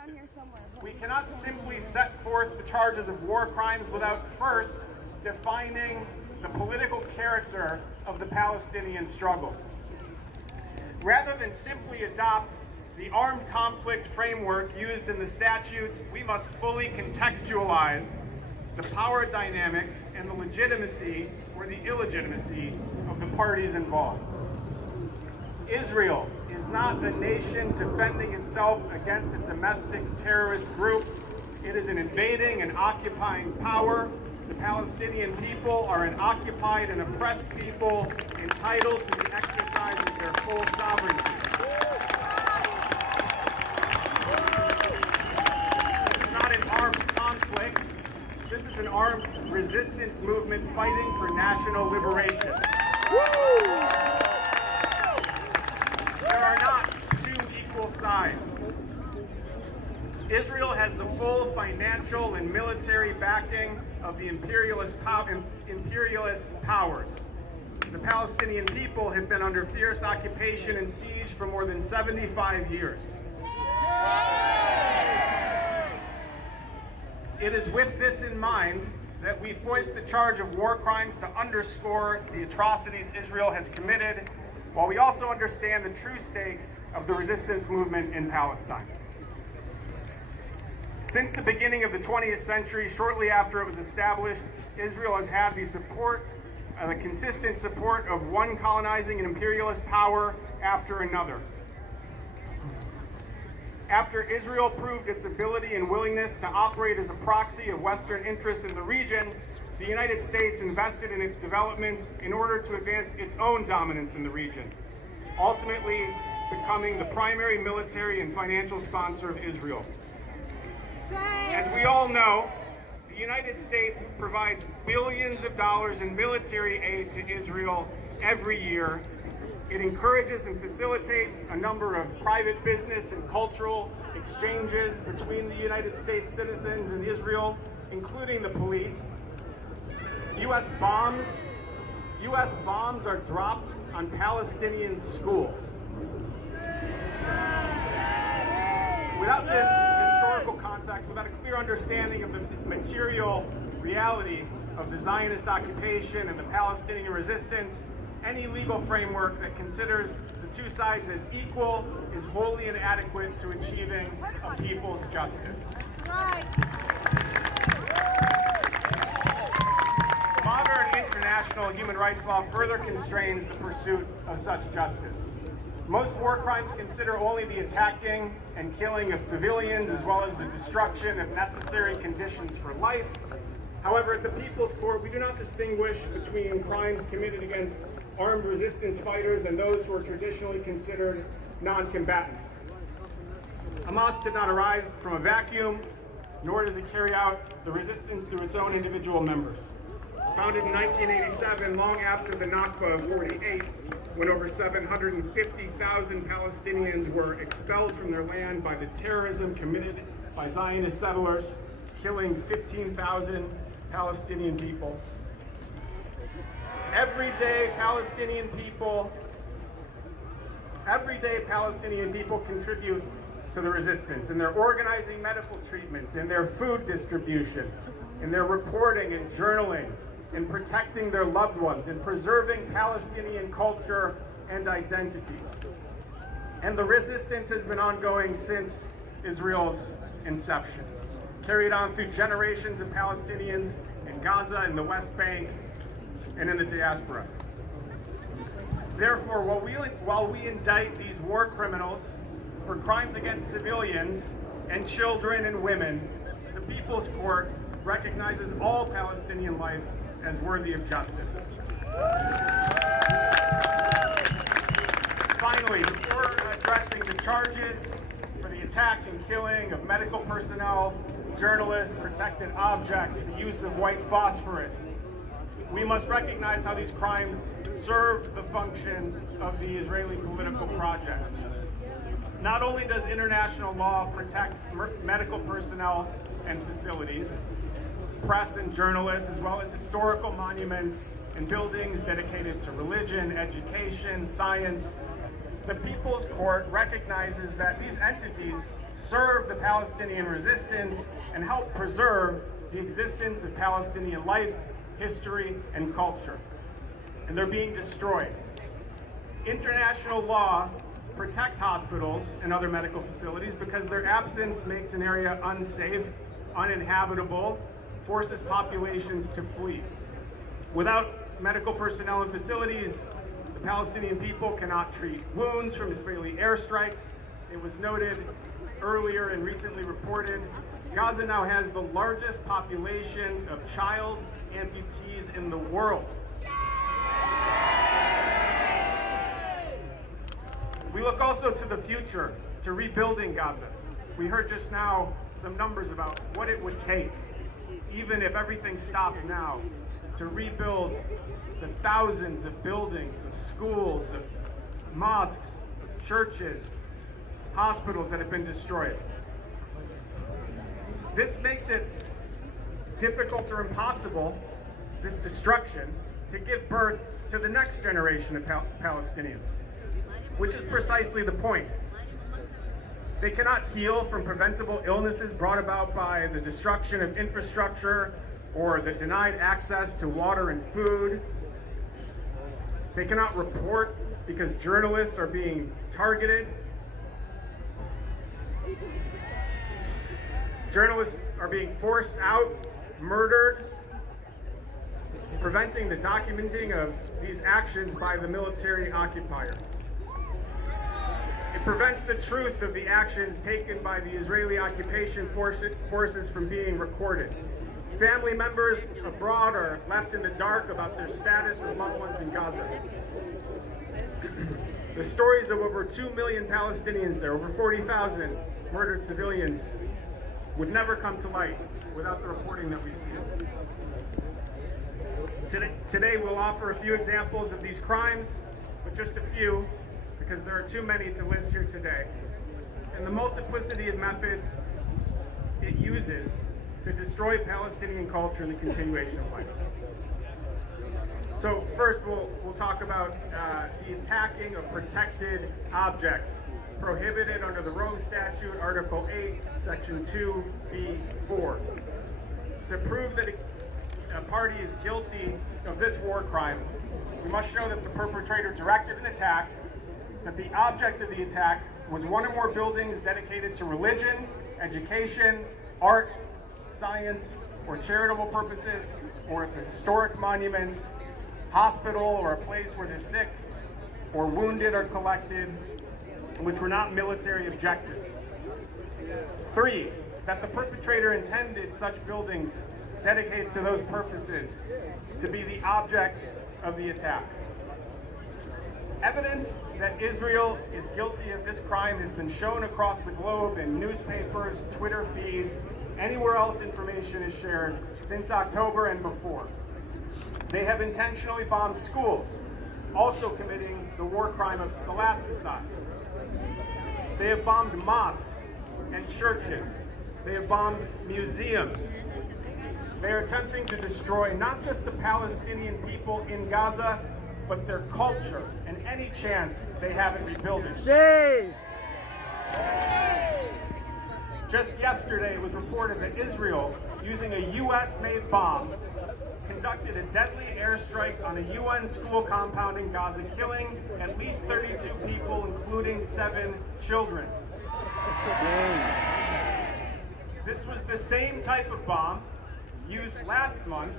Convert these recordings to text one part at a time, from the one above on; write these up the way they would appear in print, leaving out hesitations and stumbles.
around here somewhere. We cannot simply set forth the charges of war crimes without first defining the political character of the Palestinian struggle. Rather than simply adopt the armed conflict framework used in the statutes, we must fully contextualize the power dynamics and the legitimacy or the illegitimacy of the parties involved. Israel is not a nation defending itself against a domestic terrorist group. It is an invading and occupying power. The Palestinian people are an occupied and oppressed people entitled to the exercise of their full sovereignty. This is not an armed conflict. This is an armed resistance movement fighting for national liberation. There are not two equal sides. Israel has the full financial and military backing of the imperialist powers. The Palestinian people have been under fierce occupation and siege for more than 75 years. It is with this in mind that we foist the charge of war crimes to underscore the atrocities Israel has committed, while we also understand the true stakes of the resistance movement in Palestine. Since the beginning of the 20th century, shortly after it was established, Israel has had the consistent support of one colonizing and imperialist power after another. After Israel proved its ability and willingness to operate as a proxy of Western interests in the region, the United States invested in its development in order to advance its own dominance in the region, ultimately becoming the primary military and financial sponsor of Israel. As we all know, the United States provides billions of dollars in military aid to Israel every year. It encourages and facilitates a number of private business and cultural exchanges between the United States citizens and Israel, including the police. U.S. bombs are dropped on Palestinian schools. Without this historical context, without a clear understanding of the material reality of the Zionist occupation and the Palestinian resistance, any legal framework that considers the two sides as equal is wholly inadequate to achieving a people's justice. Modern international human rights law further constrains the pursuit of such justice. Most war crimes consider only the attacking and killing of civilians, as well as the destruction of necessary conditions for life. However, at the People's Court, we do not distinguish between crimes committed against armed resistance fighters and those who are traditionally considered non-combatants. Hamas did not arise from a vacuum, nor does it carry out the resistance through its own individual members. Founded in 1987, long after the Nakba of 48, when over 750,000 Palestinians were expelled from their land by the terrorism committed by Zionist settlers, killing 15,000 Palestinian people. Everyday Palestinian people contribute to the resistance in their organizing medical treatment, in their food distribution, in their reporting and journaling, in protecting their loved ones, in preserving Palestinian culture and identity. And the resistance has been ongoing since Israel's inception, carried on through generations of Palestinians in Gaza, in the West Bank, and in the diaspora. Therefore, while we indict these war criminals for crimes against civilians and children and women, the People's Court recognizes all Palestinian life as worthy of justice. Finally, before addressing the charges for the attack and killing of medical personnel, journalists, protected objects, the use of white phosphorus, we must recognize how these crimes serve the function of the Israeli political project. Not only does international law protect medical personnel and facilities, press and journalists, as well as historical monuments and buildings dedicated to religion, education, science, the People's Court recognizes that these entities serve the Palestinian resistance, and help preserve the existence of Palestinian life, history, and culture. And they're being destroyed. International law protects hospitals and other medical facilities because their absence makes an area unsafe, uninhabitable, forces populations to flee. Without medical personnel and facilities, the Palestinian people cannot treat wounds from Israeli airstrikes. It was noted earlier and recently reported, Gaza now has the largest population of child amputees in the world. We look also to the future, to rebuilding Gaza. We heard just now some numbers about what it would take, even if everything stopped now, to rebuild the thousands of buildings, of schools, of mosques, churches, hospitals that have been destroyed. This makes it difficult or impossible, this destruction, to give birth to the next generation of Palestinians, which is precisely the point. They cannot heal from preventable illnesses brought about by the destruction of infrastructure or the denied access to water and food. They cannot report because journalists are being targeted. Journalists are being forced out, murdered, preventing the documenting of these actions by the military occupier. It prevents the truth of the actions taken by the Israeli occupation forces from being recorded. Family members abroad are left in the dark about their status as loved ones in Gaza. The stories of over 2 million Palestinians there, over 40,000 murdered civilians, would never come to light without the reporting that we've seen. Today we'll offer a few examples of these crimes, but just a few, because there are too many to list here today, and the multiplicity of methods it uses to destroy Palestinian culture and the continuation of life. So first we'll talk about the attacking of protected objects, prohibited under the Rome Statute, Article 8, Section 2b(4). To prove that a party is guilty of this war crime, we must show that the perpetrator directed an attack, that the object of the attack was one or more buildings dedicated to religion, education, art, science, or charitable purposes, or it's a historic monument, hospital, or a place where the sick or wounded are collected, which were not military objectives. 3, that the perpetrator intended such buildings dedicated to those purposes to be the object of the attack. Evidence that Israel is guilty of this crime has been shown across the globe in newspapers, Twitter feeds, anywhere else information is shared since October and before. They have intentionally bombed schools, also committing the war crime of scholasticide. They have bombed mosques and churches. They have bombed museums. They are attempting to destroy not just the Palestinian people in Gaza, but their culture and any chance they have at rebuilding. Just yesterday it was reported that Israel, using a US-made bomb, conducted a deadly airstrike on a UN school compound in Gaza, killing at least 32 people, including 7 children. This was the same type of bomb used last month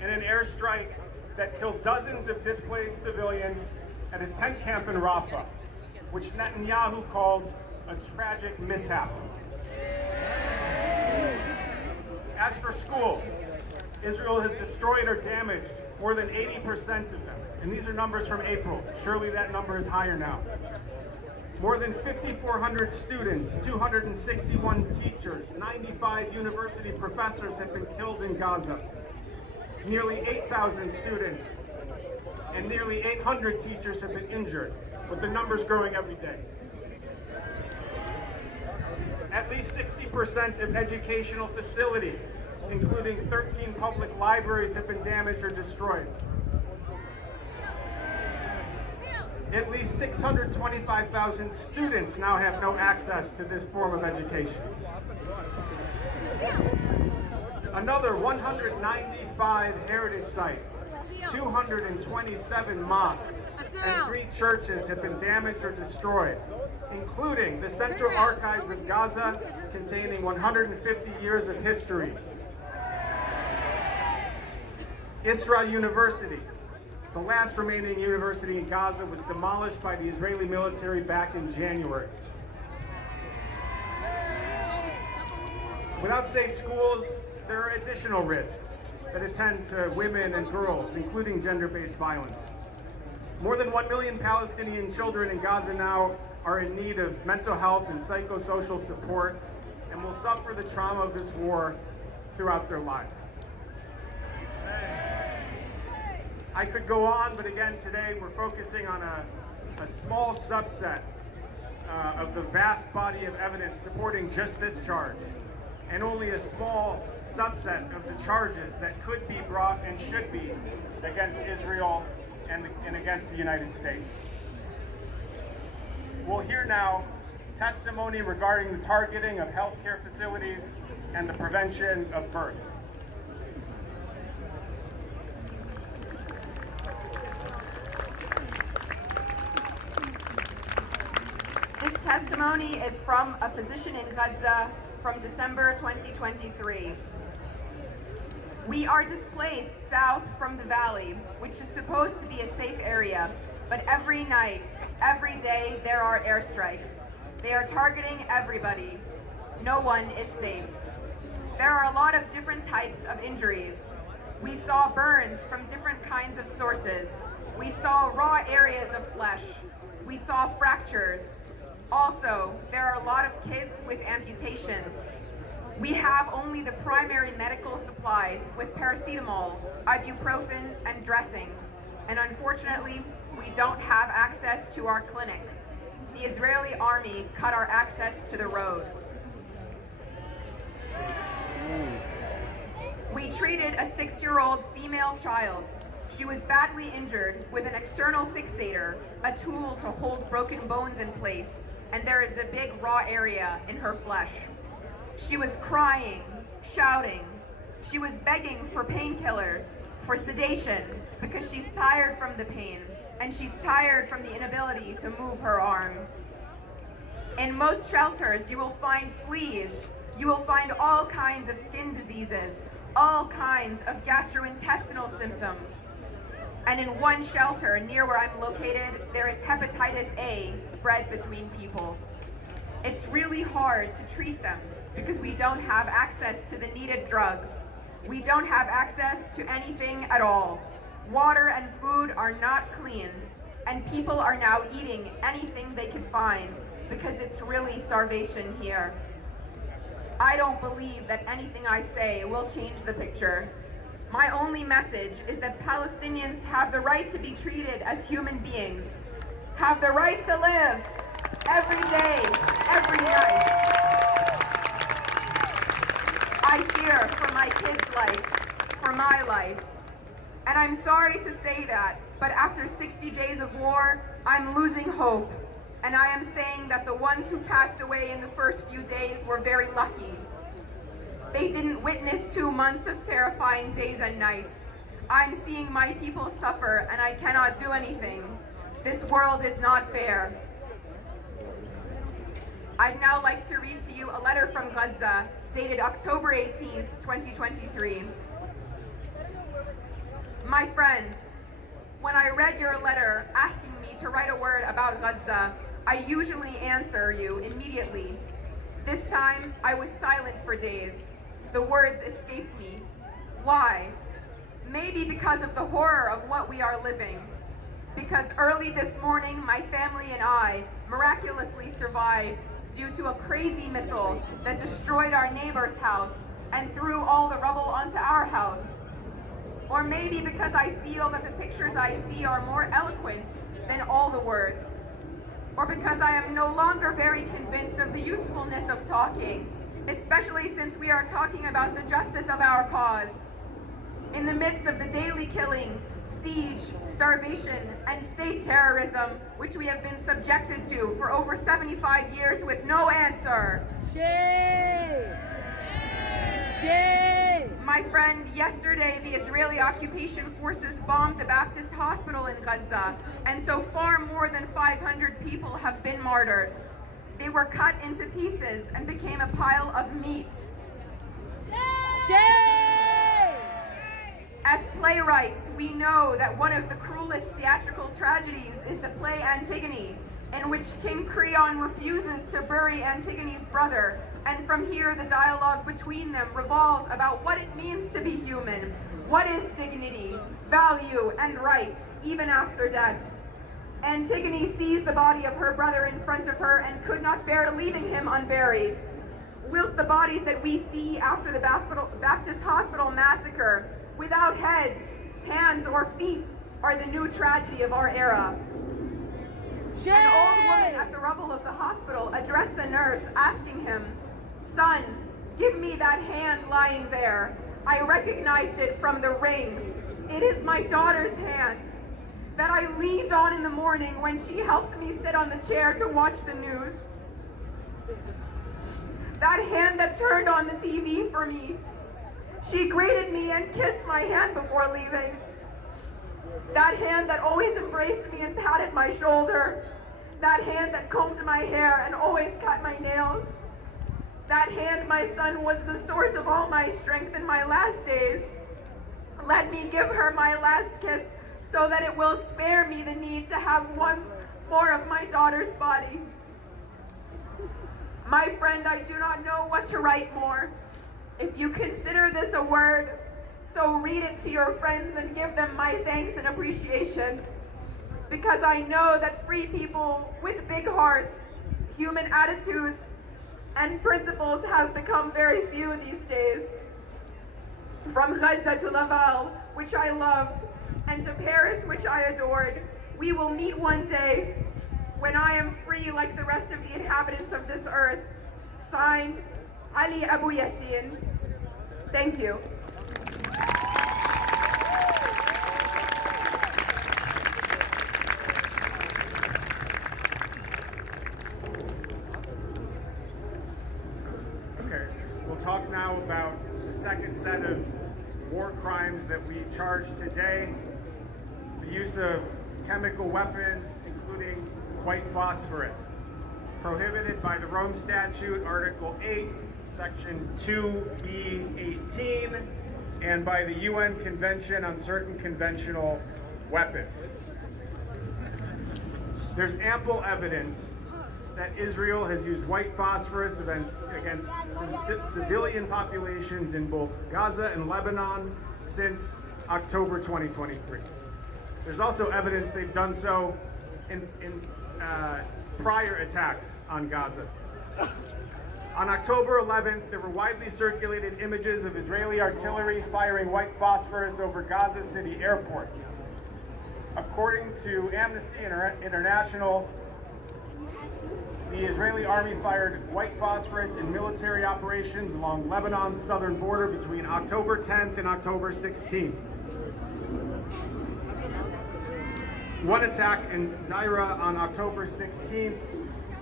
in an airstrike that killed dozens of displaced civilians at a tent camp in Rafah, which Natenyahu called a tragic mishap. As for schools, Israel has destroyed or damaged more than 80% of them. And these are numbers from April. Surely that number is higher now. More than 5,400 students, 261 teachers, 95 university professors have been killed in Gaza. Nearly 8,000 students and nearly 800 teachers have been injured, with the numbers growing every day. At least 60% of educational facilities, including 13 public libraries, have been damaged or destroyed. At least 625,000 students now have no access to this form of education. Another 195 heritage sites, 227 mosques, and 3 churches have been damaged or destroyed, including the Central Archives of Gaza, containing 150 years of history. Israel University, the last remaining university in Gaza, was demolished by the Israeli military back in January. Without safe schools, there are additional risks that attend to women and girls, including gender-based violence. More than 1 million Palestinian children in Gaza now are in need of mental health and psychosocial support and will suffer the trauma of this war throughout their lives. I could go on, but again, today we're focusing on a small subset of the vast body of evidence supporting just this charge, and only a small subset of the charges that could be brought and should be against Israel and against the United States. We'll hear now testimony regarding the targeting of healthcare facilities and the prevention of birth. This testimony is from a physician in Gaza from December 2023. We are displaced south from the valley, which is supposed to be a safe area, but every night, every day, there are airstrikes. They are targeting everybody. No one is safe. There are a lot of different types of injuries. We saw burns from different kinds of sources. We saw raw areas of flesh. We saw fractures. Also, there are a lot of kids with amputations. We have only the primary medical supplies with paracetamol, ibuprofen, and dressings. And unfortunately, we don't have access to our clinic. The Israeli army cut our access to the road. We treated a 6-year-old female child. She was badly injured with an external fixator, a tool to hold broken bones in place, and there is a big raw area in her flesh. She was crying, shouting. She was begging for painkillers, for sedation, because she's tired from the pain, and she's tired from the inability to move her arm. In most shelters, you will find fleas. You will find all kinds of skin diseases, all kinds of gastrointestinal symptoms. And in one shelter near where I'm located, there is hepatitis A spread between people. It's really hard to treat them because we don't have access to the needed drugs. We don't have access to anything at all. Water and food are not clean, and people are now eating anything they can find because it's really starvation here. I don't believe that anything I say will change the picture. My only message is that Palestinians have the right to be treated as human beings, have the right to live every day, every night. I fear for my kids' life, for my life. And I'm sorry to say that, but after 60 days of war, I'm losing hope. And I am saying that the ones who passed away in the first few days were very lucky. They didn't witness 2 months of terrifying days and nights. I'm seeing my people suffer, and I cannot do anything. This world is not fair. I'd now like to read to you a letter from Gaza, dated October 18th, 2023. My friend, when I read your letter asking me to write a word about Gaza, I usually answer you immediately. This time, I was silent for days. The words escaped me. Why? Maybe because of the horror of what we are living. Because early this morning, my family and I miraculously survived due to a crazy missile that destroyed our neighbor's house and threw all the rubble onto our house. Or maybe because I feel that the pictures I see are more eloquent than all the words. Or because I am no longer very convinced of the usefulness of talking, especially since we are talking about the justice of our cause. In the midst of the daily killing, siege, starvation, and state terrorism, which we have been subjected to for over 75 years with no answer. Shame! Shame! My friend, yesterday the Israeli occupation forces bombed the Baptist hospital in Gaza, and so far more than 500 people have been martyred. They were cut into pieces and became a pile of meat. Shame! As playwrights, we know that one of the cruelest theatrical tragedies is the play Antigone, in which King Creon refuses to bury Antigone's brother, and from here the dialogue between them revolves about what it means to be human, what is dignity, value, and rights, even after death. Antigone sees the body of her brother in front of her and could not bear leaving him unburied, whilst the bodies that we see after the Baptist Hospital massacre, without heads, hands, or feet, are the new tragedy of our era. Shame! An old woman at the rubble of the hospital addressed a nurse, asking him, "Son, give me that hand lying there. I recognized it from the ring. It is my daughter's hand that I leaned on in the morning when she helped me sit on the chair to watch the news. That hand that turned on the TV for me. She greeted me and kissed my hand before leaving. That hand that always embraced me and patted my shoulder. That hand that combed my hair and always cut my nails. That hand, my son, was the source of all my strength in my last days. Let me give her my last kiss so that it will spare me the need to have one more of my daughter's body." My friend, I do not know what to write more. If you consider this a word, so read it to your friends and give them my thanks and appreciation. Because I know that free people with big hearts, human attitudes, and principles have become very few these days. From Gaza to Laval, which I loved, and to Paris, which I adored, we will meet one day when I am free like the rest of the inhabitants of this earth. Signed, Ali Abu Yassin. Thank you. Okay, we'll talk now about the second set of war crimes that we charge today. The use of chemical weapons, including white phosphorus, prohibited by the Rome Statute, Article 8, Section 2B18, and by the UN Convention on Certain Conventional Weapons. There's ample evidence that Israel has used white phosphorus against civilian populations in both Gaza and Lebanon since October 2023. There's also evidence they've done so in prior attacks on Gaza. On October 11th, there were widely circulated images of Israeli artillery firing white phosphorus over Gaza City Airport. According to Amnesty International, the Israeli army fired white phosphorus in military operations along Lebanon's southern border between October 10th and October 16th. One attack in Daira on October 16th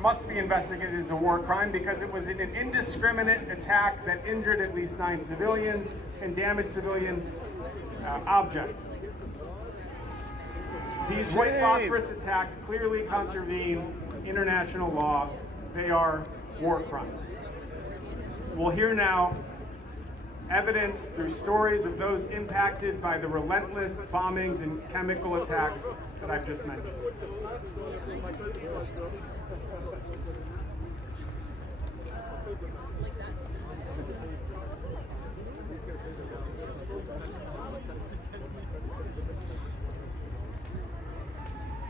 must be investigated as a war crime because it was an indiscriminate attack that injured at least 9 civilians and damaged civilian objects. These white phosphorus attacks clearly contravene international law. They are war crimes. We'll hear now evidence through stories of those impacted by the relentless bombings and chemical attacks that I've just mentioned.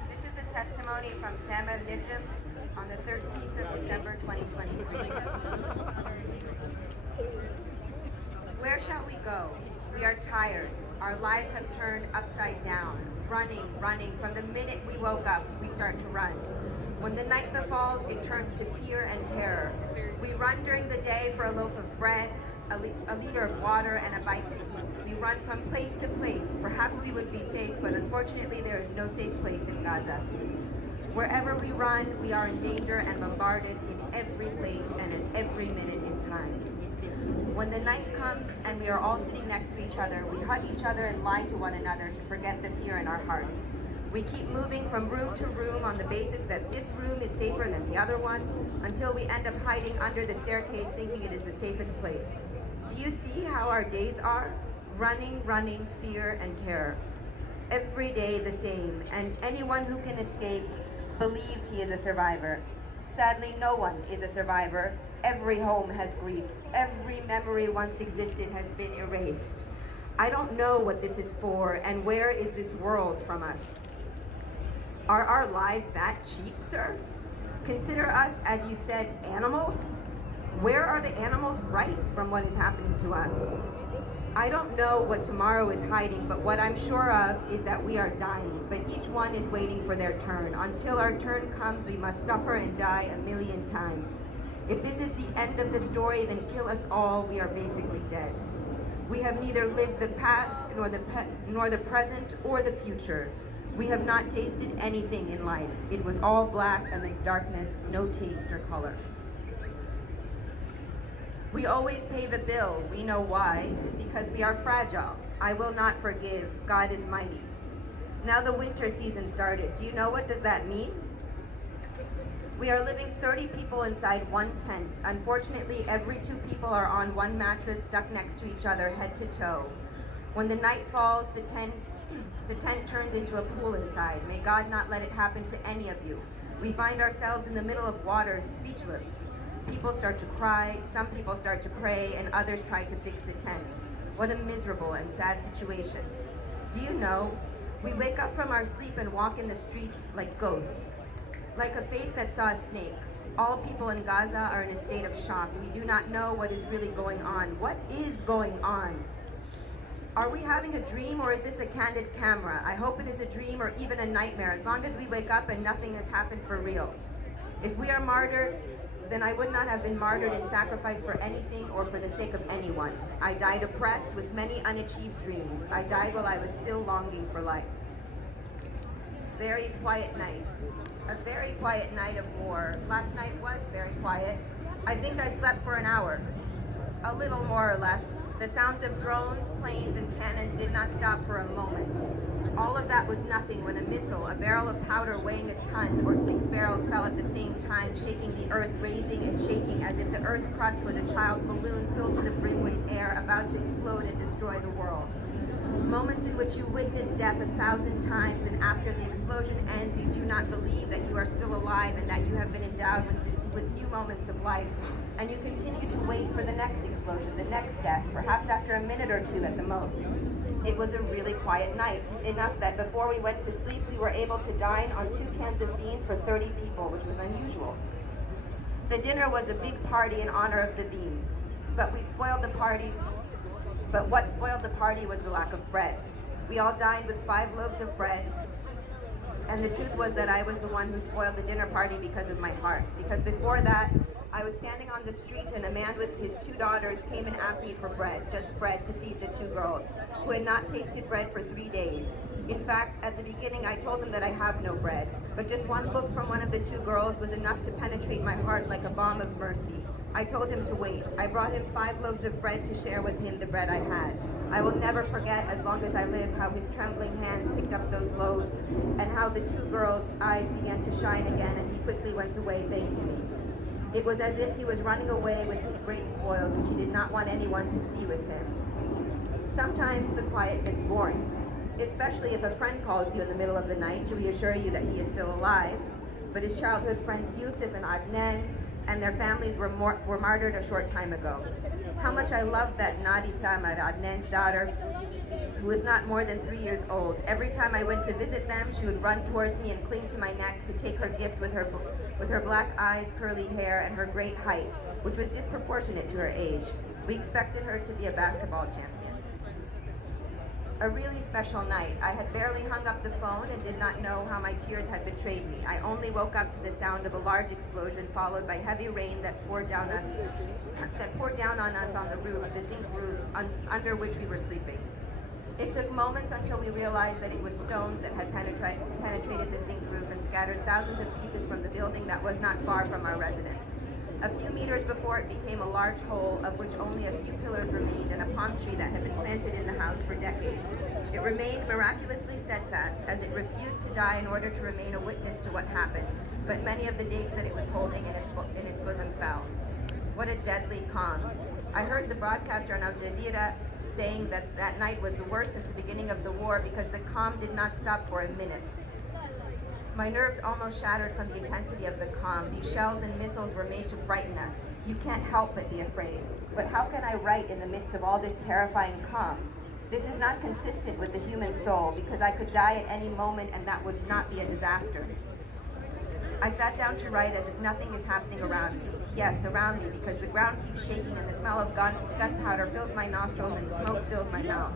This is a testimony from Samuel Nijim on the 13th of December 2023. Where shall we go? We are tired. Our lives have turned upside down. Running. From the minute we woke up, we start to run. When the night befalls, it turns to fear and terror. We run during the day for a loaf of bread, a liter of water, and a bite to eat. We run from place to place. Perhaps we would be safe, but unfortunately there is no safe place in Gaza. Wherever we run, we are in danger and bombarded in every place and at every minute in time. When the night comes and we are all sitting next to each other, we hug each other and lie to one another to forget the fear in our hearts. We keep moving from room to room on the basis that this room is safer than the other one, until we end up hiding under the staircase thinking it is the safest place. Do you see how our days are? Running, running, fear and terror. Every day the same, and anyone who can escape believes he is a survivor. Sadly, no one is a survivor. Every home has grief. Every memory once existed has been erased. I don't know what this is for, and where is this world from us? Are our lives that cheap, sir? Consider us, as you said, animals? Where are the animals' rights from what is happening to us? I don't know what tomorrow is hiding, but what I'm sure of is that we are dying, but each one is waiting for their turn. Until our turn comes, we must suffer and die 1,000,000 times. If this is the end of the story, then kill us all. We are basically dead. We have neither lived the past, nor the present, or the future. We have not tasted anything in life. It was all black amidst darkness, no taste or color. We always pay the bill. We know why. Because we are fragile. I will not forgive. God is mighty. Now the winter season started. Do you know what does that mean? We are living 30 people inside one tent. Unfortunately, every 2 people are on one mattress stuck next to each other, head to toe. When the night falls, the tent turns into a pool inside. May God not let it happen to any of you. We find ourselves in the middle of water, speechless. People start to cry, some people start to pray, and others try to fix the tent. What a miserable and sad situation. Do you know, we wake up from our sleep and walk in the streets like ghosts, like a face that saw a snake. All people in Gaza are in a state of shock. We do not know what is really going on. What is going on? Are we having a dream, or is this a candid camera? I hope it is a dream or even a nightmare, as long as we wake up and nothing has happened for real. If we are martyred, then I would not have been martyred in sacrifice for anything or for the sake of anyone. I died oppressed with many unachieved dreams. I died while I was still longing for life. Very quiet night. A very quiet night of war. Last night was very quiet. I think I slept for an hour. A little more or less. The sounds of drones, planes, and cannons did not stop for a moment. All of that was nothing when a missile, a barrel of powder weighing a ton, or 6 barrels fell at the same time, shaking the earth, raising and shaking as if the earth's crust was a child's balloon filled to the brim with air, about to explode and destroy the world. Moments in which you witness death 1,000 times, and after the explosion ends, you do not believe that you are still alive and that you have been endowed with new moments of life. And you continue to wait for the next explosion, the next death, perhaps after a minute or 2 at the most. It was a really quiet night, enough that before we went to sleep, we were able to dine on 2 cans of beans for 30 people, which was unusual. The dinner was a big party in honor of the beans, but what spoiled the party was the lack of bread. We all dined with 5 loaves of bread, and the truth was that I was the one who spoiled the dinner party because of my heart. Because before that, I was standing on the street and a man with his 2 daughters came and asked me for bread, just bread to feed the 2 girls, who had not tasted bread for 3 days. In fact, at the beginning I told him that I have no bread, but just one look from one of the 2 girls was enough to penetrate my heart like a balm of mercy. I told him to wait. I brought him 5 loaves of bread to share with him the bread I had. I will never forget, as long as I live, how his trembling hands picked up those loaves, and how the 2 girls' eyes began to shine again, and he quickly went away thanking me. It was as if he was running away with his great spoils, which he did not want anyone to see with him. Sometimes the quiet gets boring, especially if a friend calls you in the middle of the night to reassure you that he is still alive, but his childhood friends Yusuf and Adnan and their families were martyred a short time ago. How much I loved that Nadi Samad, Adnan's daughter, who was not more than 3 years old. Every time I went to visit them, she would run towards me and cling to my neck to take her gift with her black eyes, curly hair, and her great height, which was disproportionate to her age. We expected her to be a basketball champion. A really special night. I had barely hung up the phone and did not know how my tears had betrayed me. I only woke up to the sound of a large explosion followed by heavy rain that poured down on us on the roof, the zinc roof under which we were sleeping. It took moments until we realized that it was stones that had penetrated the zinc roof and scattered thousands of pieces from the building that was not far from our residence. A few meters before it became a large hole of which only a few pillars remained and a palm tree that had been planted in the house for decades. It remained miraculously steadfast as it refused to die in order to remain a witness to what happened, but many of the dates that it was holding in its bosom fell. What a deadly calm. I heard the broadcaster on Al Jazeera saying that that night was the worst since the beginning of the war because the calm did not stop for a minute. My nerves almost shattered from the intensity of the calm. These shells and missiles were made to frighten us. You can't help but be afraid. But how can I write in the midst of all this terrifying calm? This is not consistent with the human soul because I could die at any moment and that would not be a disaster. I sat down to write as if nothing is happening around me. Yes, around me, because the ground keeps shaking and the smell of gunpowder fills my nostrils and smoke fills my mouth.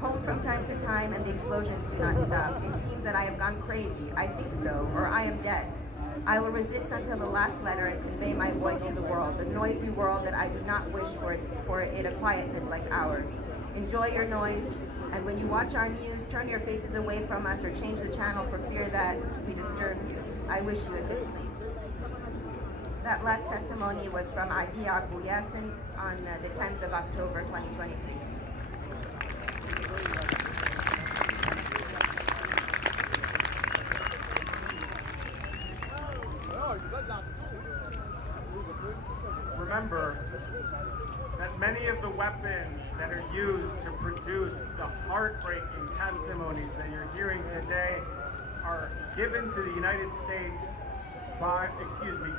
Home from time to time and the explosions do not stop. It seems that I have gone crazy. I think so, or I am dead. I will resist until the last letter and convey my voice to the world, the noisy world that I do not wish for it a quietness like ours. Enjoy your noise, and when you watch our news, turn your faces away from us or change the channel for fear that we disturb you. I wish you a good sleep. That last testimony was from Adi Abu Yassin on the 10th of October, 2023. Remember that many of the weapons that are used to produce the heartbreaking testimonies that you're hearing today are given to the United States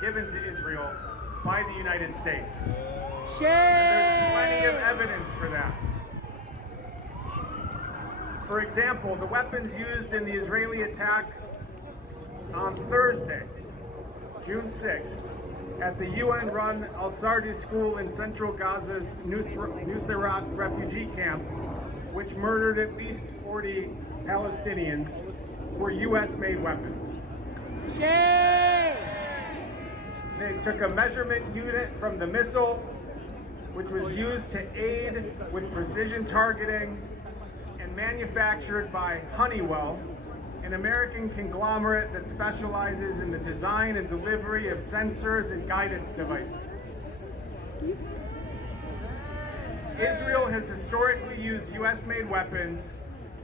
given to Israel by the United States. Shame! And there's plenty of evidence for that. For example, the weapons used in the Israeli attack on Thursday, June 6th, at the UN-run Al-Sardi school in central Gaza's Nuseirat refugee camp, which murdered at least 40 Palestinians, were US-made weapons. Shame! They took a measurement unit from the missile, which was used to aid with precision targeting and manufactured by Honeywell, an American conglomerate that specializes in the design and delivery of sensors and guidance devices. Israel has historically used US-made weapons,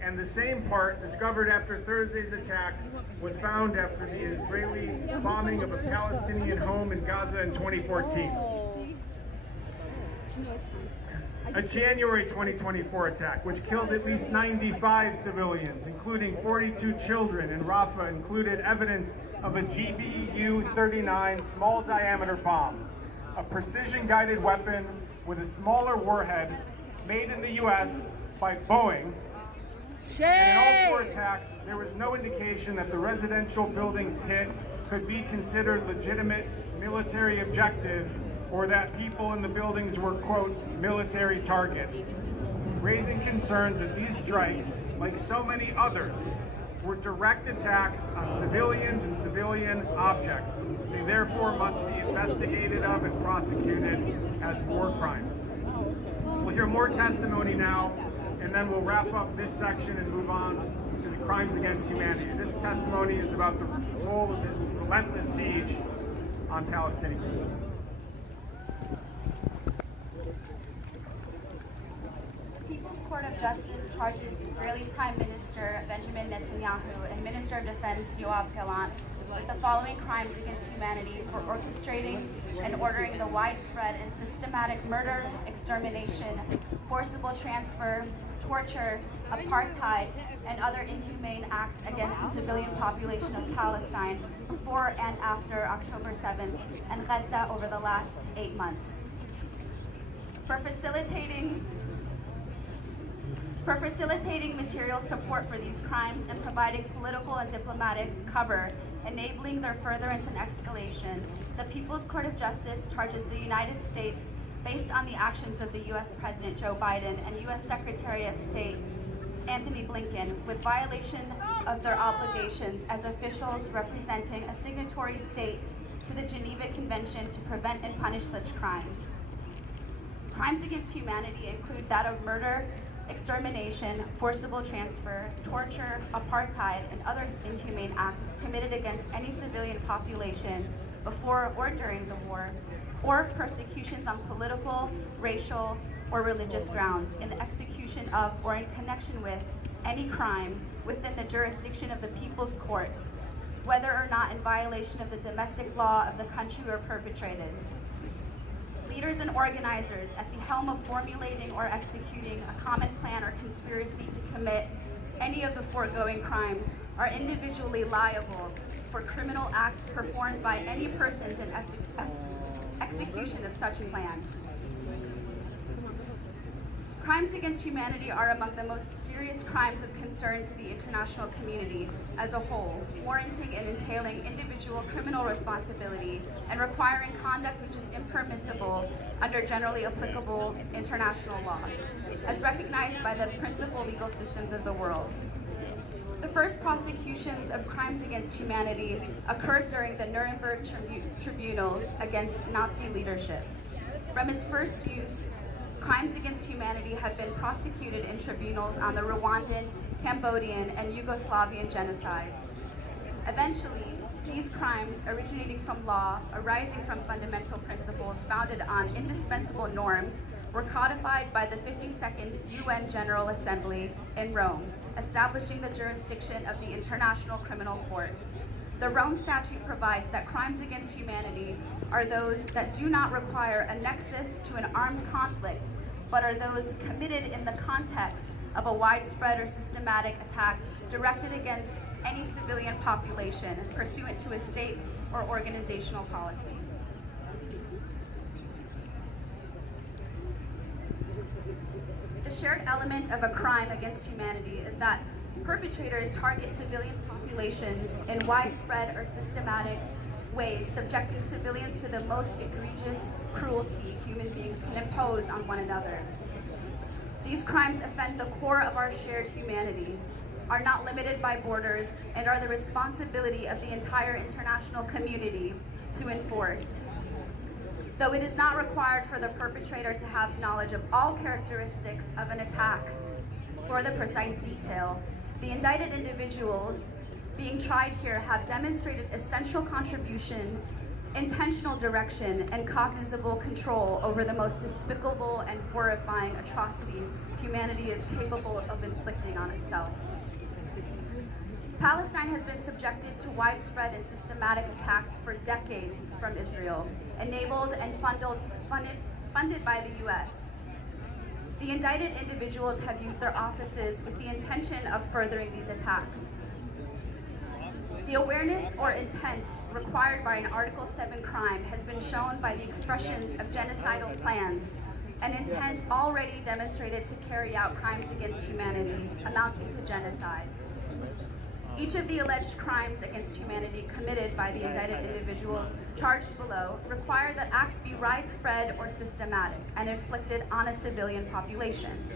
and the same part discovered after Thursday's attack was found after the Israeli bombing of a Palestinian home in Gaza in 2014. A January 2024 attack, which killed at least 95 civilians, including 42 children in Rafah, included evidence of a GBU-39 small diameter bomb, a precision-guided weapon with a smaller warhead made in the US by Boeing. And in all four attacks, there was no indication that the residential buildings hit could be considered legitimate military objectives or that people in the buildings were, quote, military targets, raising concerns that these strikes, like so many others, were direct attacks on civilians and civilian objects. They therefore must be investigated of and prosecuted as war crimes. We'll hear more testimony now, and then we'll wrap up this section and move on to the crimes against humanity. This testimony is about the role of this relentless siege on Palestinians. People's Court of Justice charges Israeli Prime Minister Benjamin Natenyahu and Minister of Defense Yoav Gallant with the following crimes against humanity for orchestrating and ordering the widespread and systematic murder, extermination, forcible transfer, torture, apartheid, and other inhumane acts against the civilian population of Palestine before and after October 7th and Gaza over the last 8 months. For facilitating material support for these crimes and providing political and diplomatic cover, enabling their furtherance and escalation, the People's Court of Justice charges the United States, based on the actions of the U.S. President Joe Biden and U.S. Secretary of State Anthony Blinken with violation of their obligations as officials representing a signatory state to the Geneva Convention to prevent and punish such crimes. Crimes against humanity include that of murder, extermination, forcible transfer, torture, apartheid, and other inhumane acts committed against any civilian population before or during the war, or persecutions on political, racial, or religious grounds in the execution of or in connection with any crime within the jurisdiction of the People's Court, whether or not in violation of the domestic law of the country or perpetrated. Leaders and organizers at the helm of formulating or executing a common plan or conspiracy to commit any of the foregoing crimes are individually liable for criminal acts performed by any persons in execution of such plan. Crimes against humanity are among the most serious crimes of concern to the international community as a whole, warranting and entailing individual criminal responsibility and requiring conduct which is impermissible under generally applicable international law, as recognized by the principal legal systems of the world. The first prosecutions of crimes against humanity occurred during the Nuremberg tribunals against Nazi leadership. From its first use, crimes against humanity have been prosecuted in tribunals on the Rwandan, Cambodian, and Yugoslavian genocides. Eventually, these crimes originating from law, arising from fundamental principles founded on indispensable norms, were codified by the 52nd UN General Assembly in Rome, establishing the jurisdiction of the International Criminal Court. The Rome Statute provides that crimes against humanity are those that do not require a nexus to an armed conflict, but are those committed in the context of a widespread or systematic attack directed against any civilian population pursuant to a state or organizational policy. The shared element of a crime against humanity is that perpetrators target civilian populations in widespread or systematic ways, subjecting civilians to the most egregious cruelty human beings can impose on one another. These crimes offend the core of our shared humanity, are not limited by borders, and are the responsibility of the entire international community to enforce. Though it is not required for the perpetrator to have knowledge of all characteristics of an attack or the precise detail, the indicted individuals being tried here have demonstrated essential contribution, intentional direction, and cognizable control over the most despicable and horrifying atrocities humanity is capable of inflicting on itself. Palestine has been subjected to widespread and systematic attacks for decades from Israel, enabled and funded by the US. The indicted individuals have used their offices with the intention of furthering these attacks. The awareness or intent required by an Article 7 crime has been shown by the expressions of genocidal plans, an intent already demonstrated to carry out crimes against humanity amounting to genocide. Each of the alleged crimes against humanity committed by the indicted individuals charged below require that acts be widespread or systematic and inflicted on a civilian population.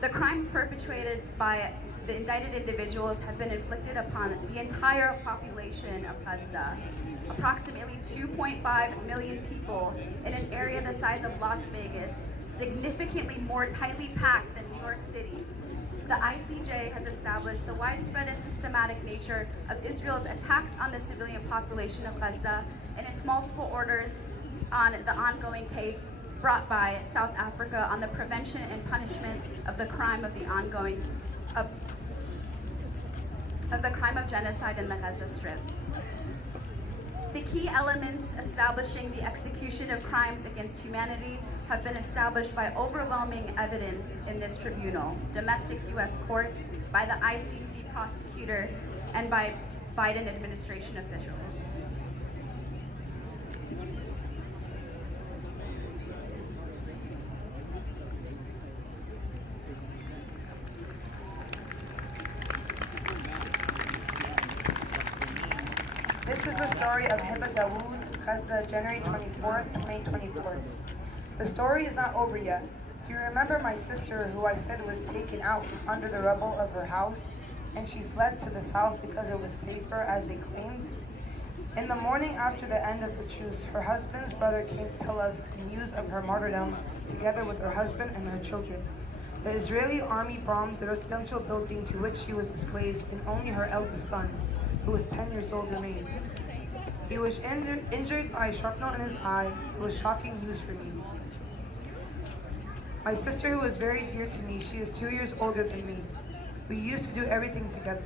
The crimes perpetrated by the indicted individuals have been inflicted upon the entire population of Gaza, approximately 2.5 million people in an area the size of Las Vegas, significantly more tightly packed than New York City. The ICJ has established the widespread and systematic nature of Israel's attacks on the civilian population of Gaza in its multiple orders on the ongoing case brought by South Africa on the prevention and punishment of the crime of the crime of genocide in the Gaza Strip. The key elements establishing the execution of crimes against humanity have been established by overwhelming evidence in this tribunal, domestic US courts, by the ICC prosecutor, and by Biden administration officials. This is the story of Hiba Dawood, Gaza, January 24th, 2024. The story is not over yet. Do you remember my sister who I said was taken out under the rubble of her house, and she fled to the south because it was safer, as they claimed? In the morning after the end of the truce, her husband's brother came to tell us the news of her martyrdom, together with her husband and her children. The Israeli army bombed the residential building to which she was displaced, and only her eldest son, who was 10 years old, remained. He was injured by a shrapnel in his eye. It was shocking news for me. My sister, who was very dear to me, she is 2 years older than me. We used to do everything together.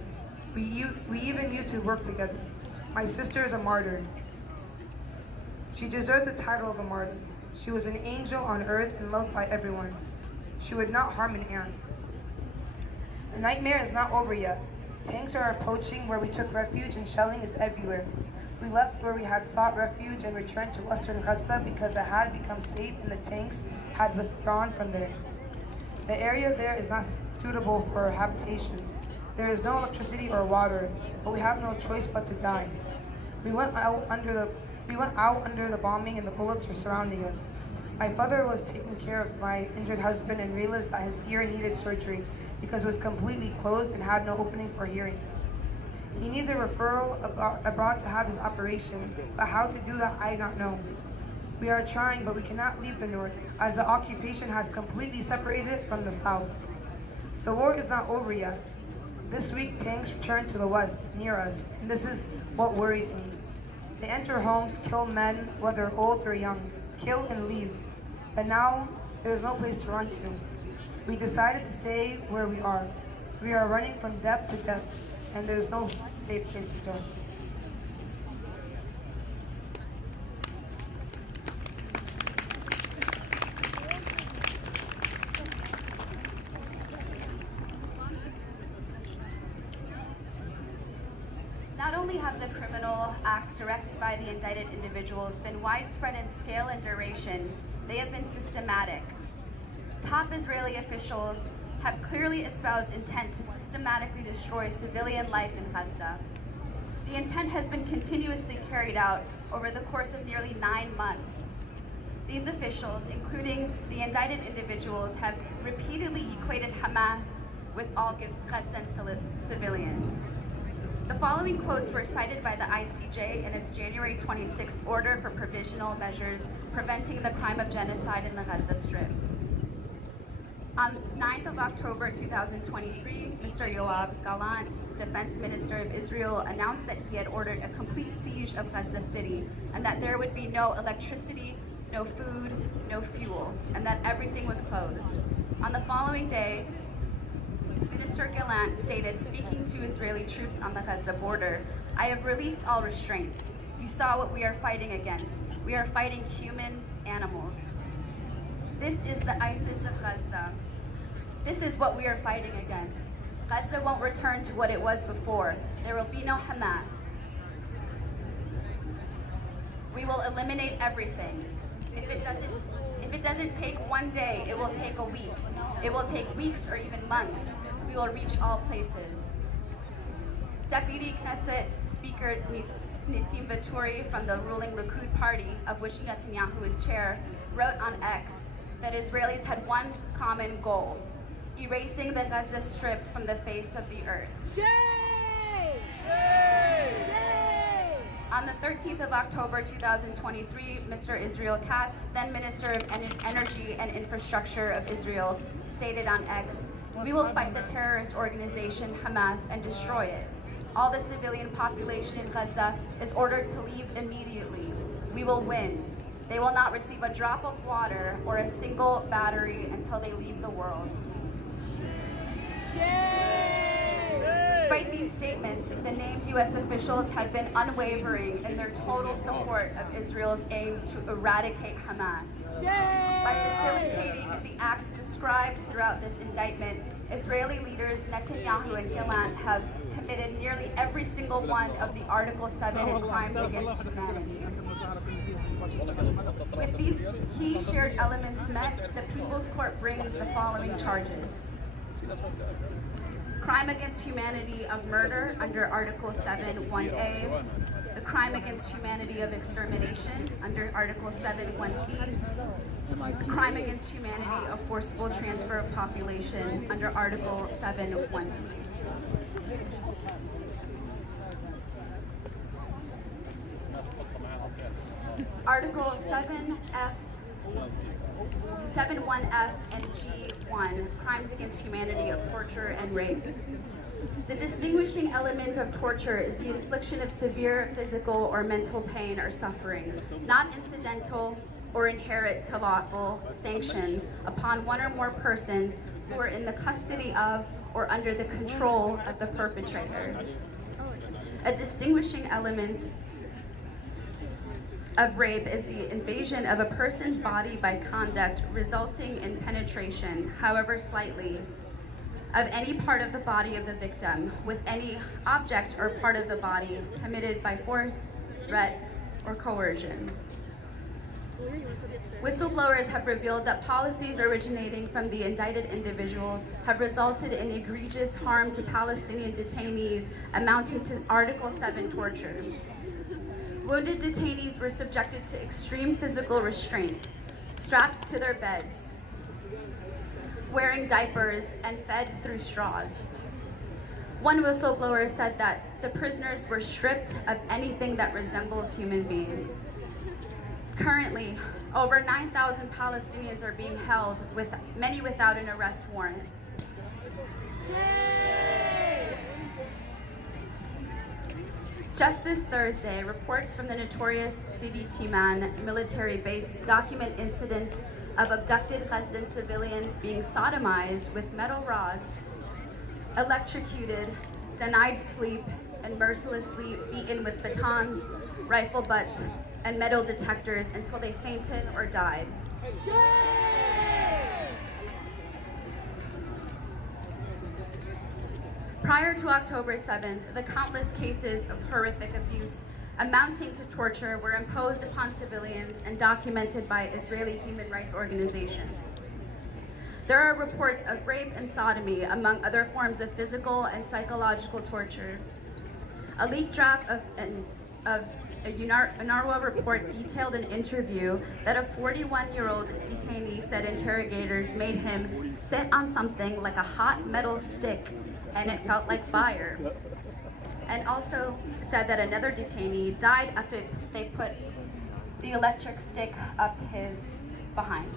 We even used to work together. My sister is a martyr. She deserved the title of a martyr. She was an angel on earth and loved by everyone. She would not harm an ant. The nightmare is not over yet. Tanks are approaching where we took refuge, and shelling is everywhere. We left where we had sought refuge and returned to western Gaza because it had become safe and the tanks had withdrawn from there. The area there is not suitable for habitation. There is no electricity or water, but we have no choice but to die. We went out under the bombing, and the bullets were surrounding us. My father was taking care of my injured husband and realized that his ear needed surgery because it was completely closed and had no opening for hearing. He needs a referral abroad to have his operation, but how to do that I do not know. We are trying, but we cannot leave the north, as the occupation has completely separated it from the south. The war is not over yet. This week, tanks return to the west, near us, and this is what worries me. They enter homes, kill men, whether old or young, kill and leave. But now, there is no place to run to. We decided to stay where we are. We are running from death to death, and there is no safe place to go. Not only have the criminal acts directed by the indicted individuals been widespread in scale and duration, they have been systematic. Top Israeli officials have clearly espoused intent to systematically destroy civilian life in Gaza. The intent has been continuously carried out over the course of nearly 9 months. These officials, including the indicted individuals, have repeatedly equated Hamas with all Gazan civilians. The following quotes were cited by the ICJ in its January 26th order for provisional measures preventing the crime of genocide in the Gaza Strip. On 9th of October 2023, Mr. Yoav Gallant, Defense Minister of Israel, announced that he had ordered a complete siege of Gaza City and that there would be no electricity, no food, no fuel, and that everything was closed. On the following day, Minister Gallant stated, speaking to Israeli troops on the Gaza border, "I have released all restraints. You saw what we are fighting against. We are fighting human animals. This is the ISIS of Gaza. This is what we are fighting against. Gaza won't return to what it was before. There will be no Hamas. We will eliminate everything. If it doesn't take one day, it will take a week. It will take weeks or even months. We will reach all places." Deputy Knesset Speaker Nissim Vaturi from the ruling Likud party, of which Netanyahu is chair, wrote on X that Israelis had one common goal: erasing the Gaza Strip from the face of the earth. On the 13th of October 2023, Mr. Israel Katz, then Minister of Energy and Infrastructure of Israel, stated on X, "We will fight the terrorist organization Hamas and destroy it. All the civilian population in Gaza is ordered to leave immediately. We will win. They will not receive a drop of water or a single battery until they leave the world." Despite these statements, the named U.S. officials have been unwavering in their total support of Israel's aims to eradicate Hamas. By facilitating the acts described throughout this indictment, Israeli leaders Netanyahu and Gallant have committed nearly every single one of the Article 7 and crimes against humanity. With these key shared elements met, the People's Court brings the following charges: crime against humanity of murder under Article 7, 1A, the crime against humanity of extermination under Article 7, 1B, crime against humanity of forcible transfer of population under Article 7(1)(d). Article 7(1)(f) and G(1), crimes against humanity of torture and rape. The distinguishing element of torture is the infliction of severe physical or mental pain or suffering, not incidental or inherent to lawful sanctions upon one or more persons who are in the custody of or under the control of the perpetrator. A distinguishing element of rape is the invasion of a person's body by conduct resulting in penetration, however slightly, of any part of the body of the victim with any object or part of the body committed by force, threat, or coercion. Whistleblowers have revealed that policies originating from the indicted individuals have resulted in egregious harm to Palestinian detainees amounting to Article 7 torture. Wounded detainees were subjected to extreme physical restraint, strapped to their beds, wearing diapers, and fed through straws. One whistleblower said that the prisoners were stripped of anything that resembles human beings. Currently, over 9,000 Palestinians are being held, with many without an arrest warrant. Just this Thursday, reports from the notorious CDT Man military base document incidents of abducted Gazan civilians being sodomized with metal rods, electrocuted, denied sleep, and mercilessly beaten with batons, rifle butts, and metal detectors until they fainted or died. Prior to October 7th, the countless cases of horrific abuse amounting to torture were imposed upon civilians and documented by Israeli human rights organizations. There are reports of rape and sodomy, among other forms of physical and psychological torture. A leaked draft of a UNRWA report detailed an interview that a 41-year-old detainee said interrogators made him sit on something like a hot metal stick and it felt like fire. And also said that another detainee died after they put the electric stick up his behind.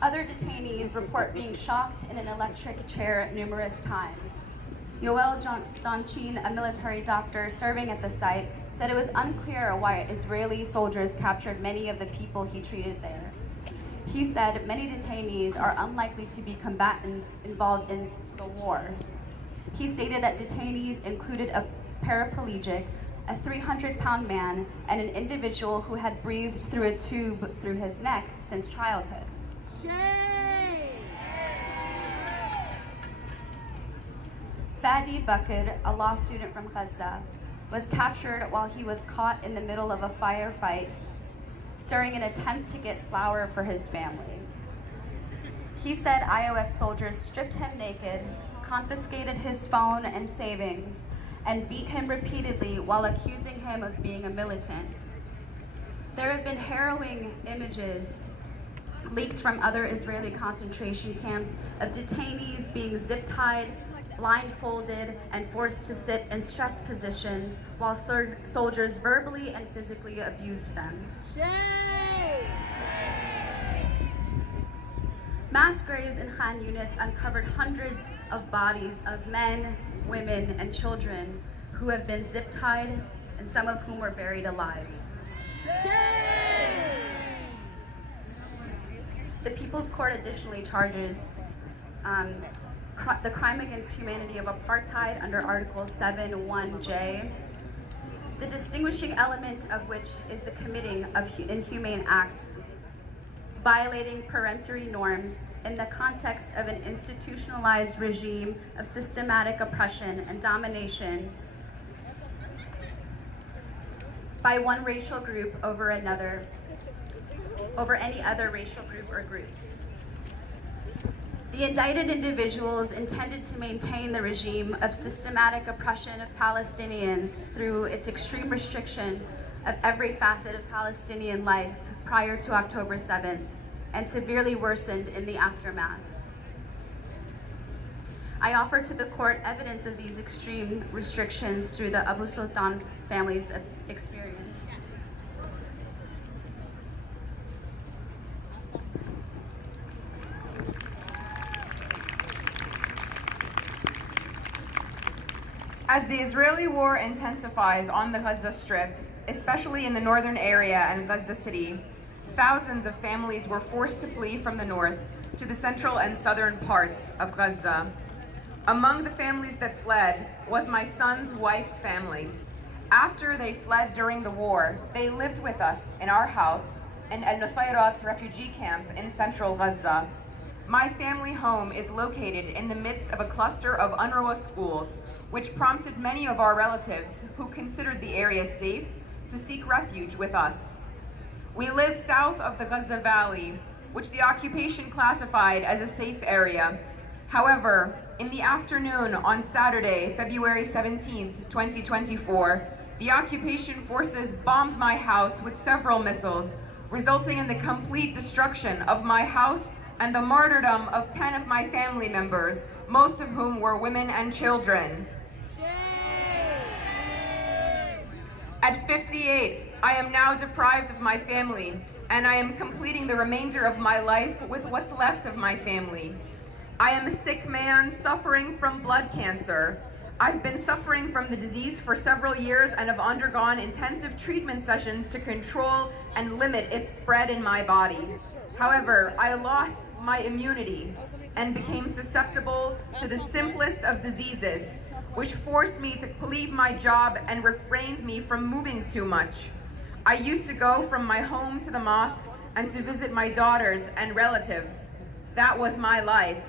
Other detainees report being shocked in an electric chair numerous times. Yoel Donchin, a military doctor serving at the site, said it was unclear why Israeli soldiers captured many of the people he treated there. He said many detainees are unlikely to be combatants involved in the war. He stated that detainees included a paraplegic, a 300-pound man, and an individual who had breathed through a tube through his neck since childhood. Fadi Bakr, a law student from Gaza, was captured while he was caught in the middle of a firefight during an attempt to get flour for his family. He said IOF soldiers stripped him naked, confiscated his phone and savings, and beat him repeatedly while accusing him of being a militant. There have been harrowing images leaked from other Israeli concentration camps of detainees being zip-tied, blindfolded, and forced to sit in stress positions while soldiers verbally and physically abused them. Mass graves in Khan Yunis uncovered hundreds of bodies of men, women, and children who have been zip-tied, and some of whom were buried alive. The People's Court additionally charges the crime against humanity of apartheid under Article 7(1)(j), the distinguishing element of which is the committing of inhumane acts, violating peremptory norms in the context of an institutionalized regime of systematic oppression and domination by one racial group over another, over any other racial group or groups. The indicted individuals intended to maintain the regime of systematic oppression of Palestinians through its extreme restriction of every facet of Palestinian life prior to October 7th, and severely worsened in the aftermath. I offer to the court evidence of these extreme restrictions through the Abu Sultan family's experience. As the Israeli war intensifies on the Gaza Strip, especially in the northern area and Gaza City, thousands of families were forced to flee from the north to the central and southern parts of Gaza. Among the families that fled was my son's wife's family. After they fled during the war, they lived with us in our house in El Nusayrat refugee camp in central Gaza. My family home is located in the midst of a cluster of UNRWA schools, which prompted many of our relatives who considered the area safe to seek refuge with us. We live south of the Gaza Valley, which the occupation classified as a safe area. However, in the afternoon on Saturday, February 17, 2024, the occupation forces bombed my house with several missiles, resulting in the complete destruction of my house and the martyrdom of 10 of my family members, most of whom were women and children. At 58, I am now deprived of my family, and I am completing the remainder of my life with what's left of my family. I am a sick man suffering from blood cancer. I've been suffering from the disease for several years and have undergone intensive treatment sessions to control and limit its spread in my body. However, I lost my immunity and became susceptible to the simplest of diseases, which forced me to leave my job and refrained me from moving too much. I used to go from my home to the mosque and to visit my daughters and relatives. That was my life.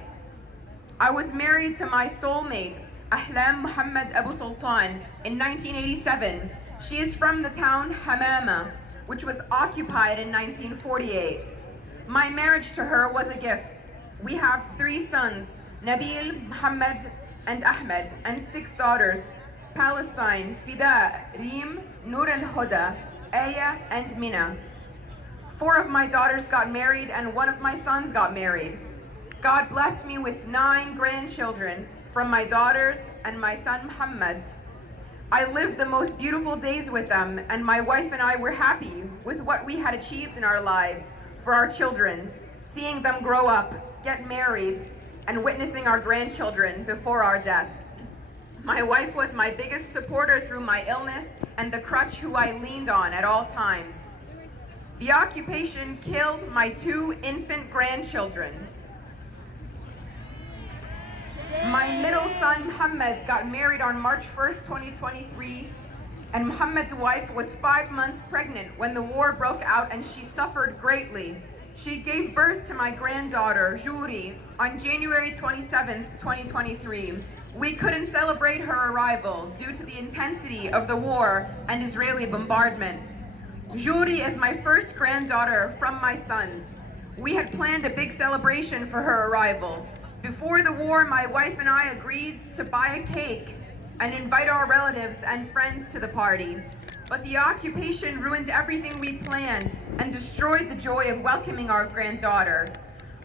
I was married to my soulmate, Ahlam Muhammad Abu Sultan, in 1987. She is from the town Hamama, which was occupied in 1948. My marriage to her was a gift. We have 3 sons, Nabil, Muhammad, and Ahmed, and 6 daughters, Palestine, Fida, Reem, Nur al-Huda, Aya, and Mina. 4 of my daughters got married and 1 of my sons got married. God blessed me with 9 grandchildren from my daughters and my son Muhammad. I lived the most beautiful days with them, and my wife and I were happy with what we had achieved in our lives for our children, seeing them grow up, get married, and witnessing our grandchildren before our death. My wife was my biggest supporter through my illness and the crutch who I leaned on at all times. The occupation killed my 2 infant grandchildren. My middle son, Muhammad, got married on March 1st, 2023, and Muhammad's wife was 5 months pregnant when the war broke out, and she suffered greatly. She gave birth to my granddaughter, Juri, on January 27th, 2023. We couldn't celebrate her arrival due to the intensity of the war and Israeli bombardment. Juri is my first granddaughter from my sons. We had planned a big celebration for her arrival. Before the war, my wife and I agreed to buy a cake and invite our relatives and friends to the party. But the occupation ruined everything we planned and destroyed the joy of welcoming our granddaughter.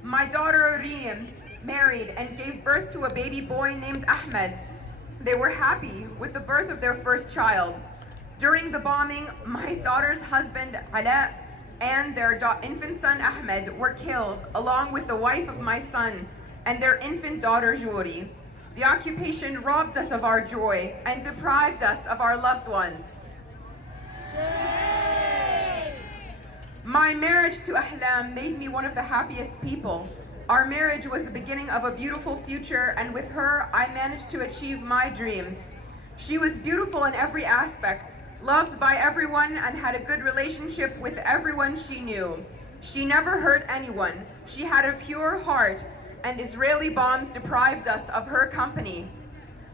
My daughter Reem married and gave birth to a baby boy named Ahmed. They were happy with the birth of their first child. During the bombing, my daughter's husband Ala and their infant son Ahmed were killed, along with the wife of my son and their infant daughter Juri. The occupation robbed us of our joy and deprived us of our loved ones. My marriage to Ahlam made me one of the happiest people. Our marriage was the beginning of a beautiful future, and with her, I managed to achieve my dreams. She was beautiful in every aspect, loved by everyone, and had a good relationship with everyone she knew. She never hurt anyone. She had a pure heart, and Israeli bombs deprived us of her company.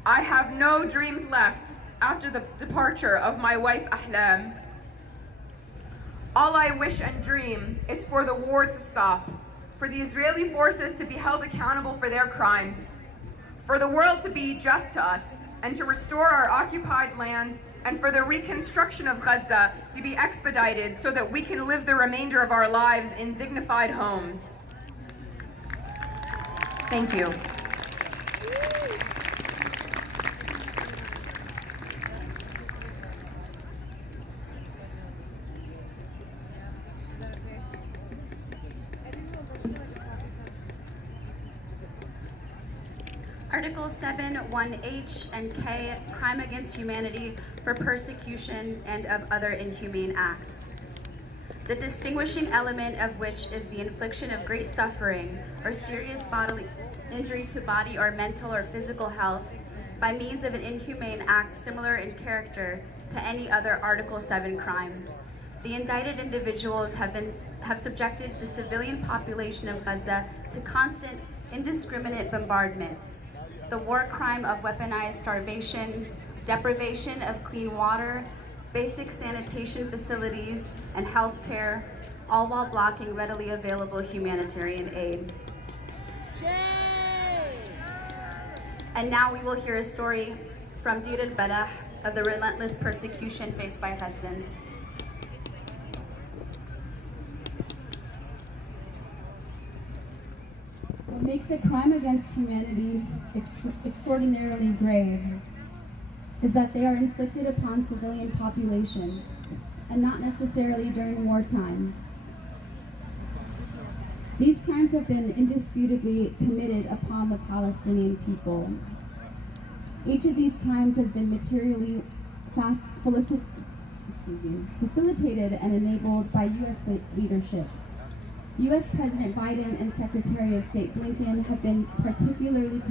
I have no dreams left after the departure of my wife Ahlam. All I wish and dream is for the war to stop, for the Israeli forces to be held accountable for their crimes, for the world to be just to us and to restore our occupied land, and for the reconstruction of Gaza to be expedited so that we can live the remainder of our lives in dignified homes. Thank you. Article 7, 1H and K, crime against humanity for persecution and of other inhumane acts. The distinguishing element of which is the infliction of great suffering or serious bodily injury to body or mental or physical health by means of an inhumane act similar in character to any other Article 7 crime. The indicted individuals have subjected the civilian population of Gaza to constant, indiscriminate bombardment, the war crime of weaponized starvation, deprivation of clean water, basic sanitation facilities, and health care, all while blocking readily available humanitarian aid. And now we will hear a story from Dir al-Balah of the relentless persecution faced by Gazans. What makes a crime against humanity extraordinarily grave is that they are inflicted upon civilian populations and not necessarily during wartime. These crimes have been indisputably committed upon the Palestinian people. Each of these crimes has been materially facilitated and enabled by U.S. leadership. U.S. President Biden and Secretary of State Blinken have been particularly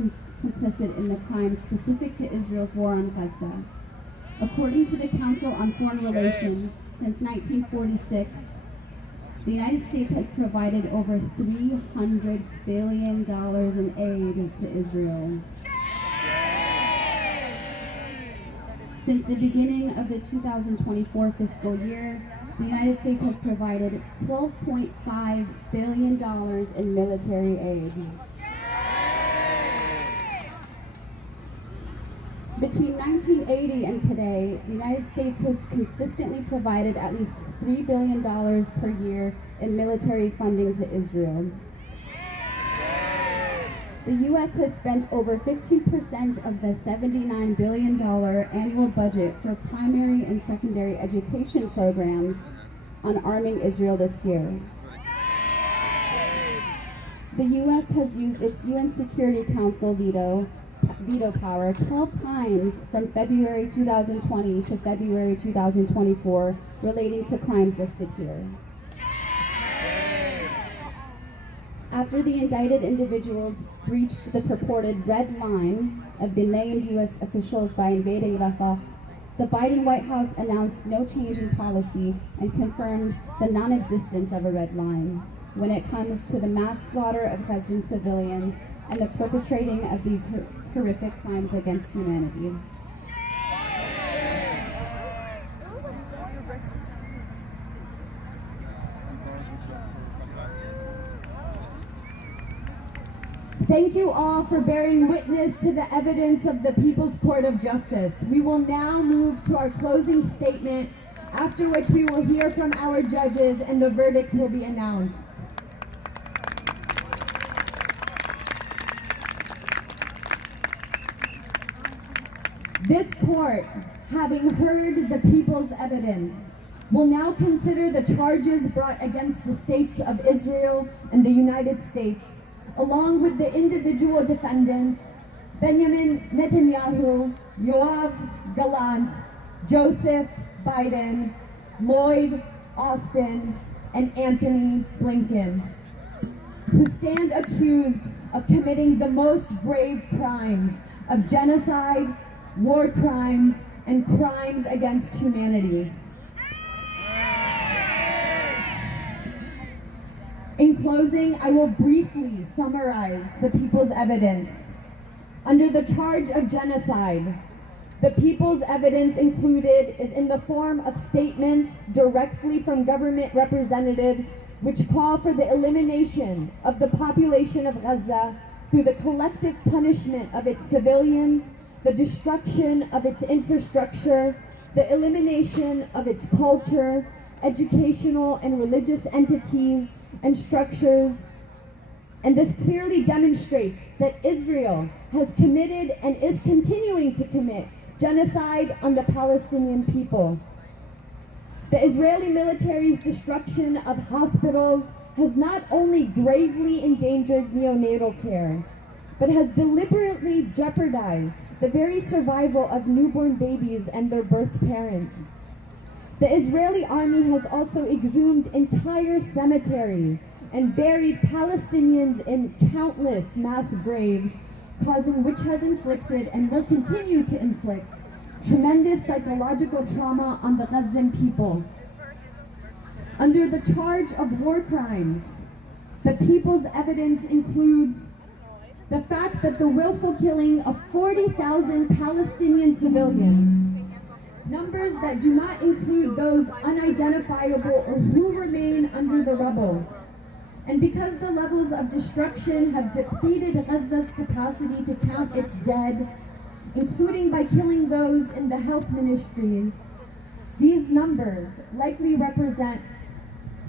complicit in the crimes specific to Israel's war on Gaza. According to the Council on Foreign Relations, since 1946, the United States has provided over $300 billion in aid to Israel. Since the beginning of the 2024 fiscal year, the United States has provided $12.5 billion in military aid. Between 1980 and today, the United States has consistently provided at least $3 billion per year in military funding to Israel. The U.S. has spent over 15% of the $79 billion annual budget for primary and secondary education programs on arming Israel this year. The U.S. has used its UN Security Council veto power 12 times from February 2020 to February 2024 relating to crimes listed here. After the indicted individuals breached the purported red line of the named U.S. officials by invading Rafah, the Biden White House announced no change in policy and confirmed the non-existence of a red line when it comes to the mass slaughter of Gazan civilians and the perpetrating of these horrific crimes against humanity. Thank you all for bearing witness to the evidence of the People's Court of Justice. We will now move to our closing statement, after which we will hear from our judges and the verdict will be announced. This court, having heard the people's evidence, will now consider the charges brought against the states of Israel and the United States, along with the individual defendants, Benjamin Netanyahu, Yoav Gallant, Joseph Biden, Lloyd Austin, and Anthony Blinken, who stand accused of committing the most grave crimes of genocide, war crimes, and crimes against humanity. In closing, I will briefly summarize the people's evidence. Under the charge of genocide, the people's evidence included is in the form of statements directly from government representatives which call for the elimination of the population of Gaza through the collective punishment of its civilians, the destruction of its infrastructure, the elimination of its culture, educational and religious entities and structures. And this clearly demonstrates that Israel has committed and is continuing to commit genocide on the Palestinian people. The Israeli military's destruction of hospitals has not only gravely endangered neonatal care, but has deliberately jeopardized the very survival of newborn babies and their birth parents. The Israeli army has also exhumed entire cemeteries and buried Palestinians in countless mass graves, which has inflicted and will continue to inflict tremendous psychological trauma on the Gazan people. Under the charge of war crimes, the people's evidence includes the fact that the willful killing of 40,000 Palestinian civilians, numbers that do not include those unidentifiable or who remain under the rubble. And because the levels of destruction have depleted Gaza's capacity to count its dead, including by killing those in the health ministries, these numbers likely represent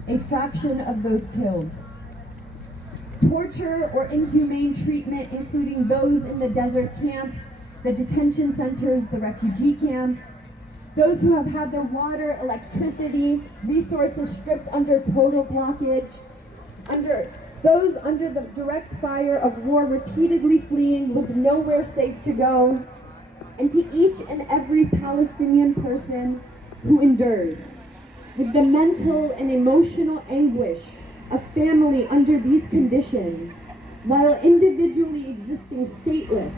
a fraction of those killed. Torture or inhumane treatment, including those in the desert camps, the detention centers, the refugee camps, those who have had their water, electricity, resources stripped under total blockage, those under the direct fire of war repeatedly fleeing with nowhere safe to go, and to each and every Palestinian person who endures with the mental and emotional anguish of family under these conditions, while individually existing stateless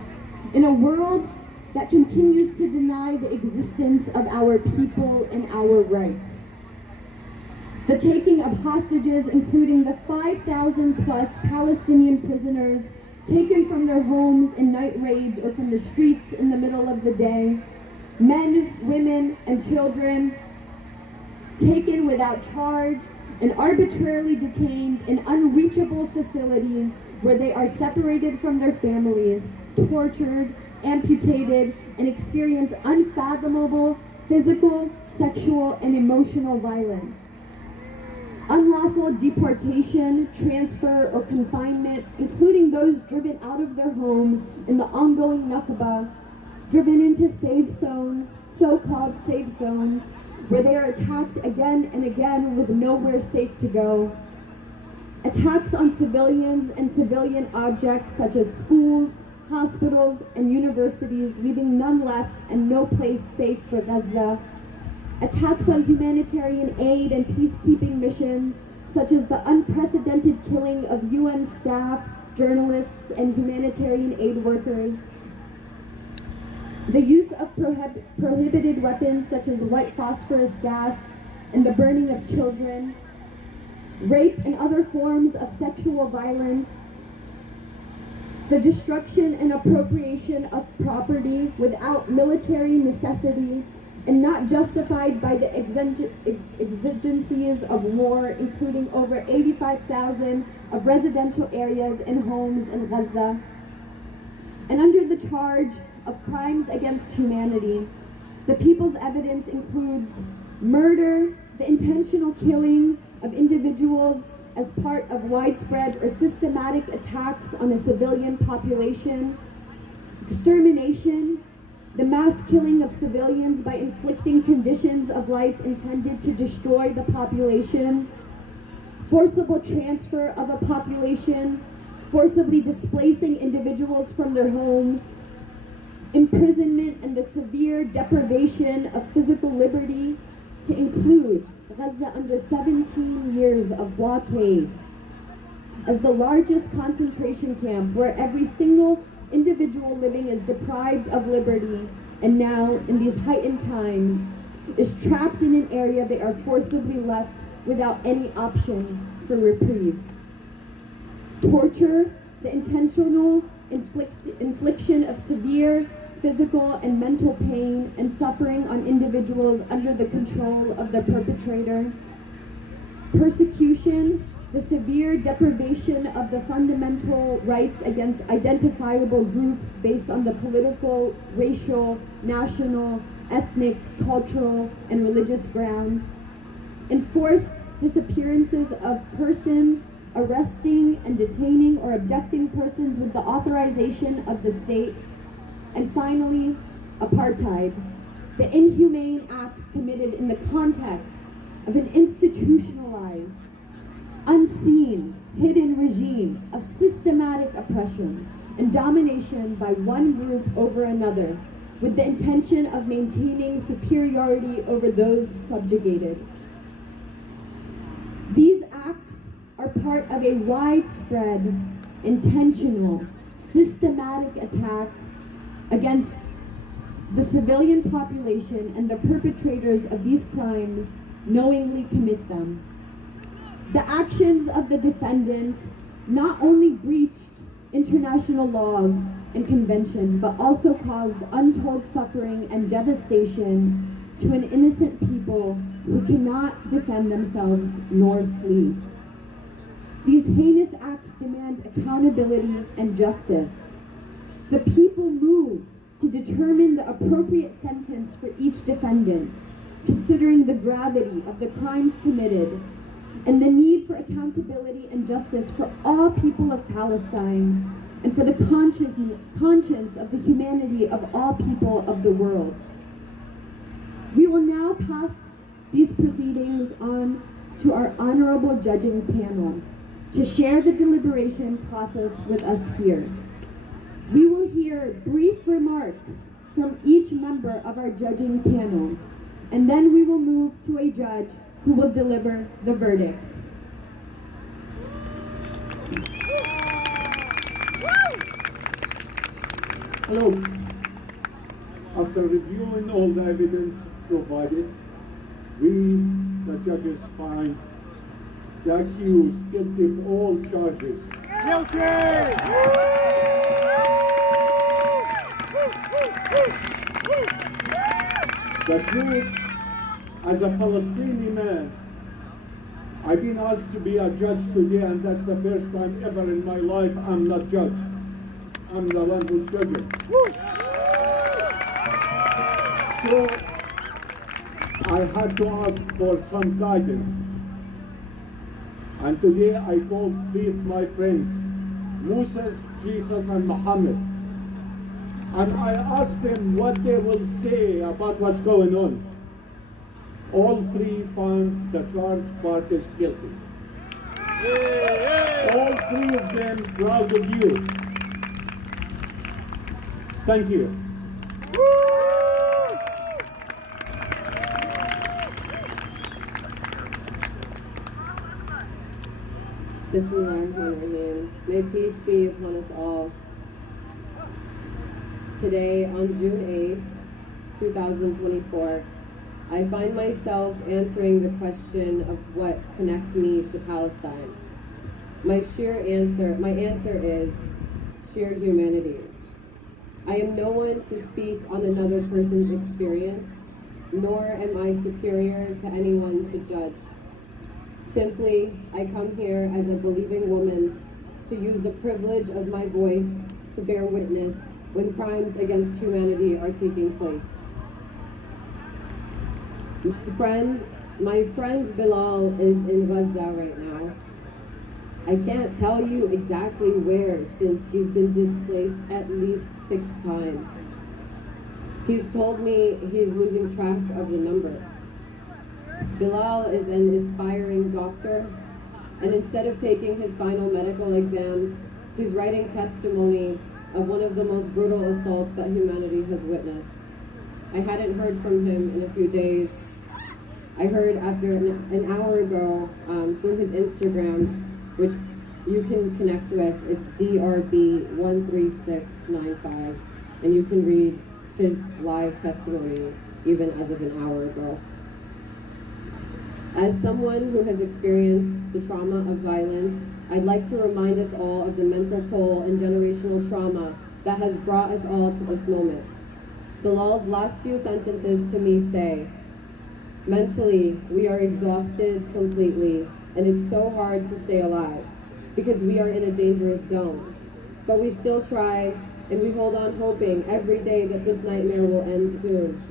in a world that continues to deny the existence of our people and our rights. The taking of hostages, including the 5,000 plus Palestinian prisoners taken from their homes in night raids or from the streets in the middle of the day, men, women, and children taken without charge and arbitrarily detained in unreachable facilities where they are separated from their families, tortured, amputated, and experience unfathomable physical, sexual, and emotional violence. Unlawful deportation, transfer, or confinement, including those driven out of their homes in the ongoing Nakba, driven into safe zones, so-called safe zones, where they are attacked again and again with nowhere safe to go. Attacks on civilians and civilian objects such as schools, hospitals, and universities, leaving none left and no place safe for Gaza. Attacks on humanitarian aid and peacekeeping missions, such as the unprecedented killing of UN staff, journalists, and humanitarian aid workers. The use of prohibited weapons such as white phosphorus gas and the burning of children. Rape and other forms of sexual violence. The destruction and appropriation of property without military necessity and not justified by the exigencies of war, including over 85,000 of residential areas and homes in Gaza. And under the charge of crimes against humanity, the people's evidence includes murder, the intentional killing of individuals as part of widespread or systematic attacks on a civilian population, extermination, the mass killing of civilians by inflicting conditions of life intended to destroy the population, forcible transfer of a population, forcibly displacing individuals from their homes, imprisonment and the severe deprivation of physical liberty, to include Gaza under 17 years of blockade as the largest concentration camp where every single individual living is deprived of liberty, and now, in these heightened times, is trapped in an area they are forcibly left without any option for reprieve. Torture, the intentional infliction of severe physical and mental pain and suffering on individuals under the control of the perpetrator. persecution, the severe deprivation of the fundamental rights against identifiable groups based on the political, racial, national, ethnic, cultural, and religious grounds, enforced disappearances of persons, arresting and detaining or abducting persons with the authorization of the state, and finally, apartheid, the inhumane acts committed in the context of an institutionalized, unseen, hidden regime of systematic oppression and domination by one group over another, with the intention of maintaining superiority over those subjugated. These acts are part of a widespread, intentional, systematic attack against the civilian population, and the perpetrators of these crimes knowingly commit them. The actions of the defendant not only breached international laws and conventions, but also caused untold suffering and devastation to an innocent people who cannot defend themselves nor flee. These heinous acts demand accountability and justice. The people move to determine the appropriate sentence for each defendant, considering the gravity of the crimes committed and the need for accountability and justice for all people of Palestine and for the conscience of the humanity of all people of the world. We will now pass these proceedings on to our honorable judging panel to share the deliberation process with us here. We will hear brief remarks from each member of our judging panel, and then we will move to a judge who will deliver the verdict. Hello. After reviewing all the evidence provided, we, the judges, find the accused guilty of all charges. The truth, as a Palestinian man, I've been asked to be a judge today, and that's the first time ever in my life I'm not judge. I'm the one who's judging. So I had to ask for some guidance. And today I called three of my friends, Moses, Jesus, and Muhammad. And I asked them what they will say about what's going on. All three found the charged parties guilty. All three of them proud of you. Thank you. Bismillahirrahmanirrahim. May peace be upon us all. Today, on June 8th, 2024, I find myself answering the question of what connects me to Palestine. My answer is sheer humanity. I am no one to speak on another person's experience, nor am I superior to anyone to judge. Simply, I come here as a believing woman to use the privilege of my voice to bear witness when crimes against humanity are taking place. My friend Bilal is in Gaza right now. I can't tell you exactly where, since he's been displaced at least 6 times. He's told me he's losing track of the number. Bilal is an aspiring doctor, and instead of taking his final medical exams, he's writing testimony of one of the most brutal assaults that humanity has witnessed. I hadn't heard from him in a few days. I heard after an hour ago through his Instagram, which you can connect with. It's DRB13695, and you can read his live testimony even as of an hour ago. As someone who has experienced the trauma of violence, I'd like to remind us all of the mental toll and generational trauma that has brought us all to this moment. Bilal's last few sentences to me say, "Mentally, we are exhausted completely, and it's so hard to stay alive because we are in a dangerous zone. But we still try, and we hold on hoping every day that this nightmare will end soon.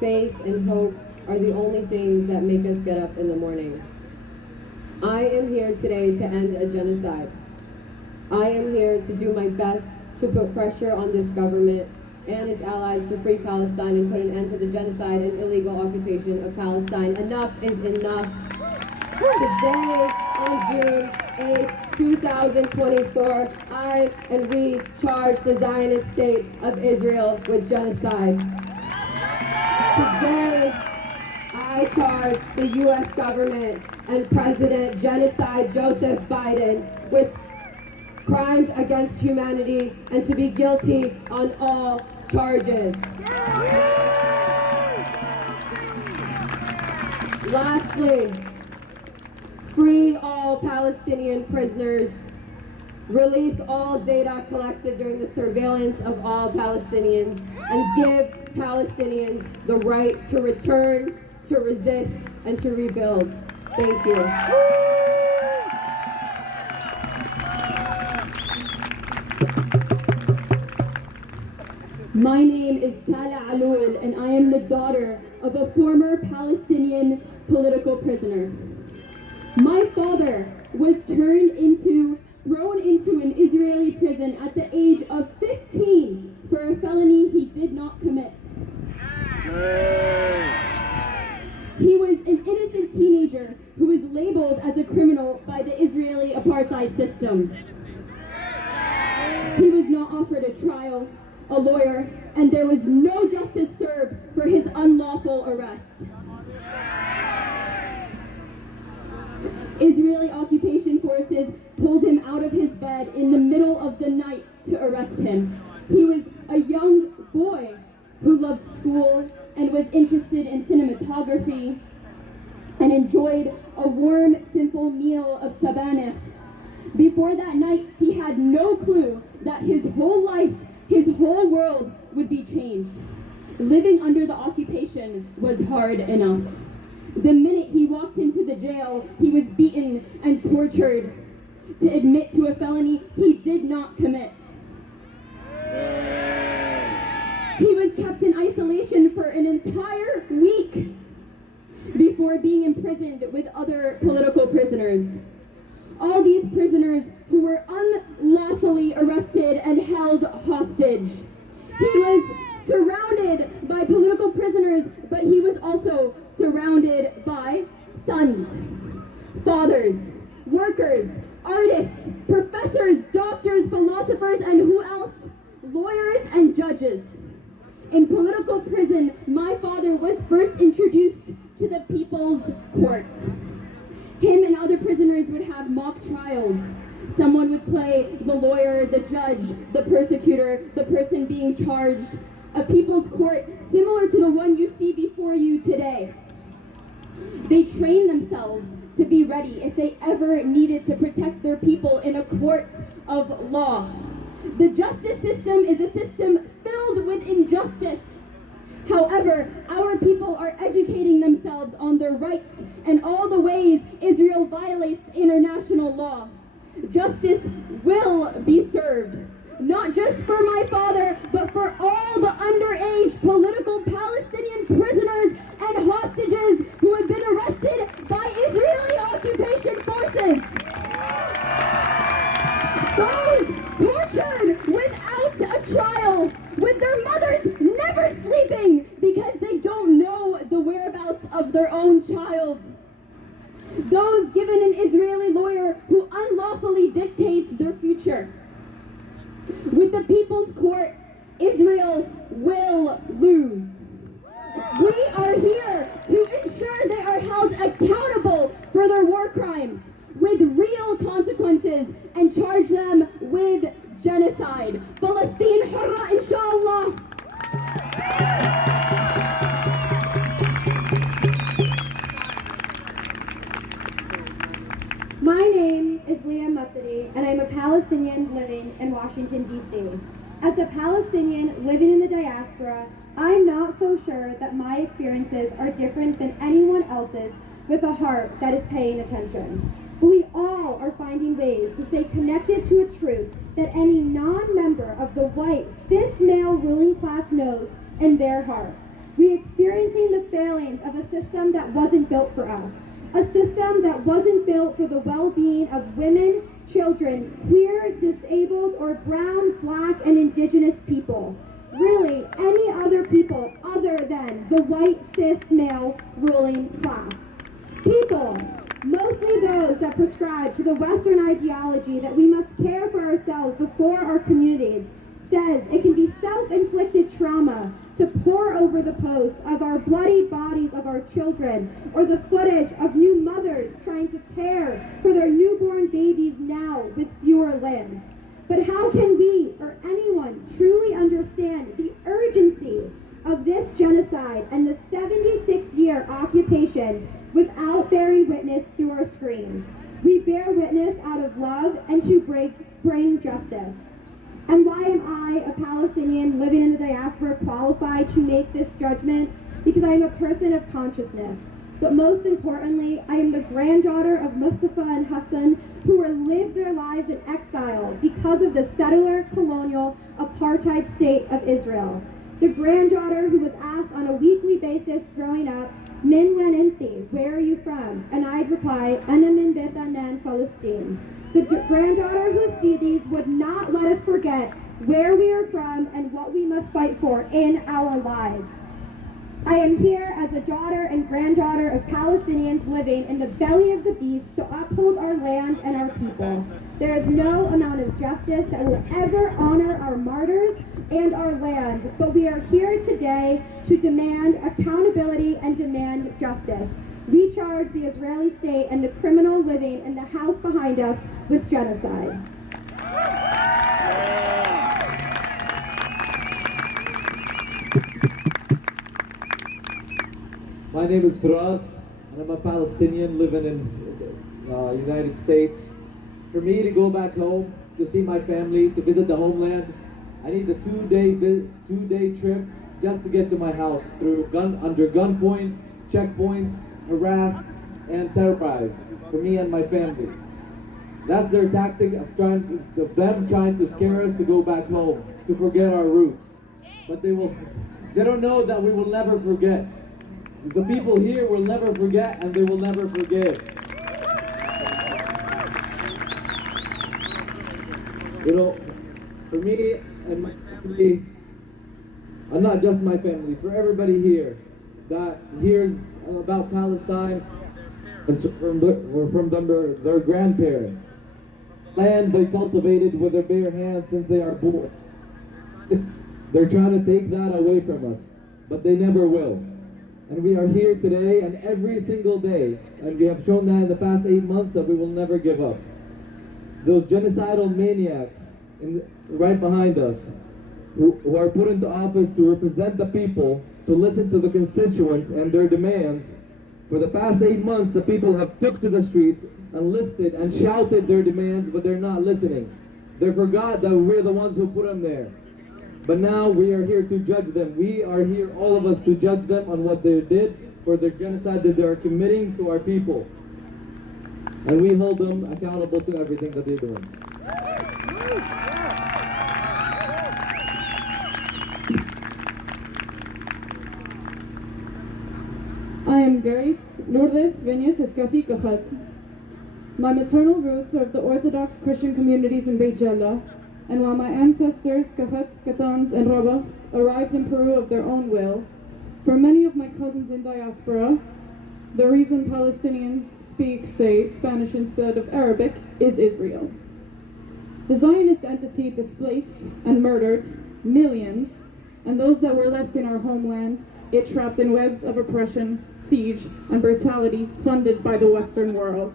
Faith and hope are the only things that make us get up in the morning. I am here today to end a genocide. I am here to do my best to put pressure on this government and its allies to free Palestine and put an end to the genocide and illegal occupation of Palestine. Enough is enough. Today, on June 8, 2024, I and we charge the Zionist state of Israel with genocide. Today, I charge the U.S. government and President Genocide Joseph Biden with crimes against humanity and to be guilty on all charges. Lastly, free all Palestinian prisoners, release all data collected during the surveillance of all Palestinians, and give Palestinians the right to return, to resist, and to rebuild. Thank you. My name is Salah Aloul, and I am the daughter of a former Palestinian political prisoner. My father was thrown into an Israeli prison at the age of 15 for a felony he did not commit. He was an innocent teenager who was labeled as a criminal by the Israeli apartheid system. He was not offered a trial, a lawyer, and there was no justice served for his unlawful arrest. Israeli occupation forces pulled him out of his bed in the middle of the night to arrest him. He was a young boy who loved school and was interested in cinematography and enjoyed a warm, simple meal of sabaneh. Before that night, he had no clue that his whole life, his whole world would be changed. Living under the occupation was hard enough. The minute he walked into the jail, he was beaten and tortured to admit to a felony he did not commit. He was kept in isolation for an entire week before being imprisoned with other political prisoners. All these prisoners who were unlawfully arrested and held hostage. He was surrounded by political prisoners, but he was also surrounded by sons, fathers, workers, artists, professors, doctors, philosophers, and who else? Lawyers and judges. In political prison, my father was first introduced to the People's Courts. Him and other prisoners would have mock trials. Someone would play the lawyer, the judge, the persecutor, the person being charged. A People's Court similar to the one you see before you today. They trained themselves to be ready if they ever needed to protect their people in a court of law. The justice system is a system filled with injustice. However, our people are educating themselves on their rights and all the ways Israel violates international law. Justice will be served, not just for my father, but for all the underage political Palestinian prisoners and hostages who have been arrested by Israeli occupation forces. Those tortured without a trial, with their mothers never sleeping because they don't know the whereabouts of their own child. Those given an Israeli lawyer who unlawfully dictates their future. With the People's Court, Israel will lose. We are here to ensure they are held accountable for their war crimes with real consequences and charge them with genocide. Palestine hurra, inshallah. My name is Leah Muthedy, and I'm a Palestinian living in Washington, D.C. As a Palestinian living in the diaspora, I'm not so sure that my experiences are different than anyone else's with a heart that is paying attention. But we all are finding ways to stay connected to a truth that any non-member of the white, cis male ruling class knows in their heart. We're experiencing the failings of a system that wasn't built for us, a system that wasn't built for the well-being of women, children, queer, disabled, or brown, black, and indigenous people. Really, any other people other than the white, cis male ruling class. People, mostly those that prescribe to the Western ideology that we must care for ourselves before our communities, says it can be self-inflicted trauma to pour over the posts of our bloodied bodies of our children, or the footage of new mothers trying to care for their newborn babies now with fewer limbs. But how can we, or anyone, truly understand the urgency of this genocide and the 76-year occupation without bearing witness through our screens? We bear witness out of love and to bring justice. And why am I, a Palestinian living in the diaspora, qualified to make this judgment? Because I am a person of consciousness. But most importantly, I am the granddaughter of Mustafa and Hassan, who lived their lives in exile because of the settler, colonial, apartheid state of Israel. The granddaughter who was asked on a weekly basis growing up, Min wen inti, where are you from? And I'd reply, Ana min Bet Anan, Palestine. The granddaughter who sees these would not let us forget where we are from and what we must fight for in our lives. I am here as a daughter and granddaughter of Palestinians living in the belly of the beast to uphold our land and our people. There is no amount of justice that will ever honor our martyrs and our land, but we are here today to demand accountability and demand justice. We charge the Israeli state and the criminal living in the house behind us with genocide. My name is Firas, and I'm a Palestinian living in the United States. For me to go back home, to see my family, to visit the homeland, I need a two-day trip just to get to my house under gunpoint, checkpoints, harassed, and terrorized for me and my family. That's their tactic of them trying to scare us to go back home, to forget our roots. But they don't know that we will never forget. The people here will never forget, and they will never forgive. You know, for me and my family, and not just my family, for everybody here that hears about Palestine and from their grandparents, land they cultivated with their bare hands since they are born. They're trying to take that away from us, but they never will. And we are here today and every single day, and we have shown that in the past 8 months that we will never give up. Those genocidal maniacs right behind us, who are put into office to represent the people, to listen to the constituents and their demands. For the past 8 months, the people have took to the streets and listed and shouted their demands, but they're not listening. They forgot that we're the ones who put them there. But now we are here to judge them. We are here, all of us, to judge them on what they did for the genocide that they are committing to our people. And we hold them accountable to everything that they're doing. I am Grace Lourdes Venus Escafi Kahat. My maternal roots are of the Orthodox Christian communities in Beit Jala, and while my ancestors, Kahat, Katans, and Rabahs, arrived in Peru of their own will, for many of my cousins in diaspora, the reason Palestinians speak, say, Spanish instead of Arabic is Israel. The Zionist entity displaced and murdered millions, and those that were left in our homeland, it trapped in webs of oppression, siege, and brutality funded by the Western world.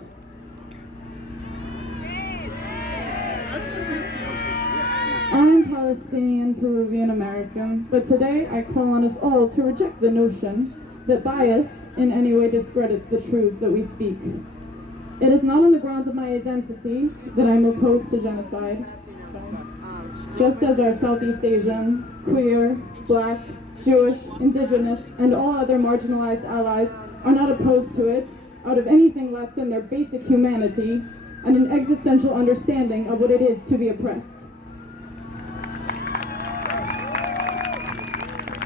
I'm Palestinian Peruvian American, but today I call on us all to reject the notion that bias in any way discredits the truths that we speak. It is not on the grounds of my identity that I'm opposed to genocide. Just as our Southeast Asian, queer, Black, Jewish, Indigenous, and all other marginalized allies are not opposed to it, out of anything less than their basic humanity and an existential understanding of what it is to be oppressed.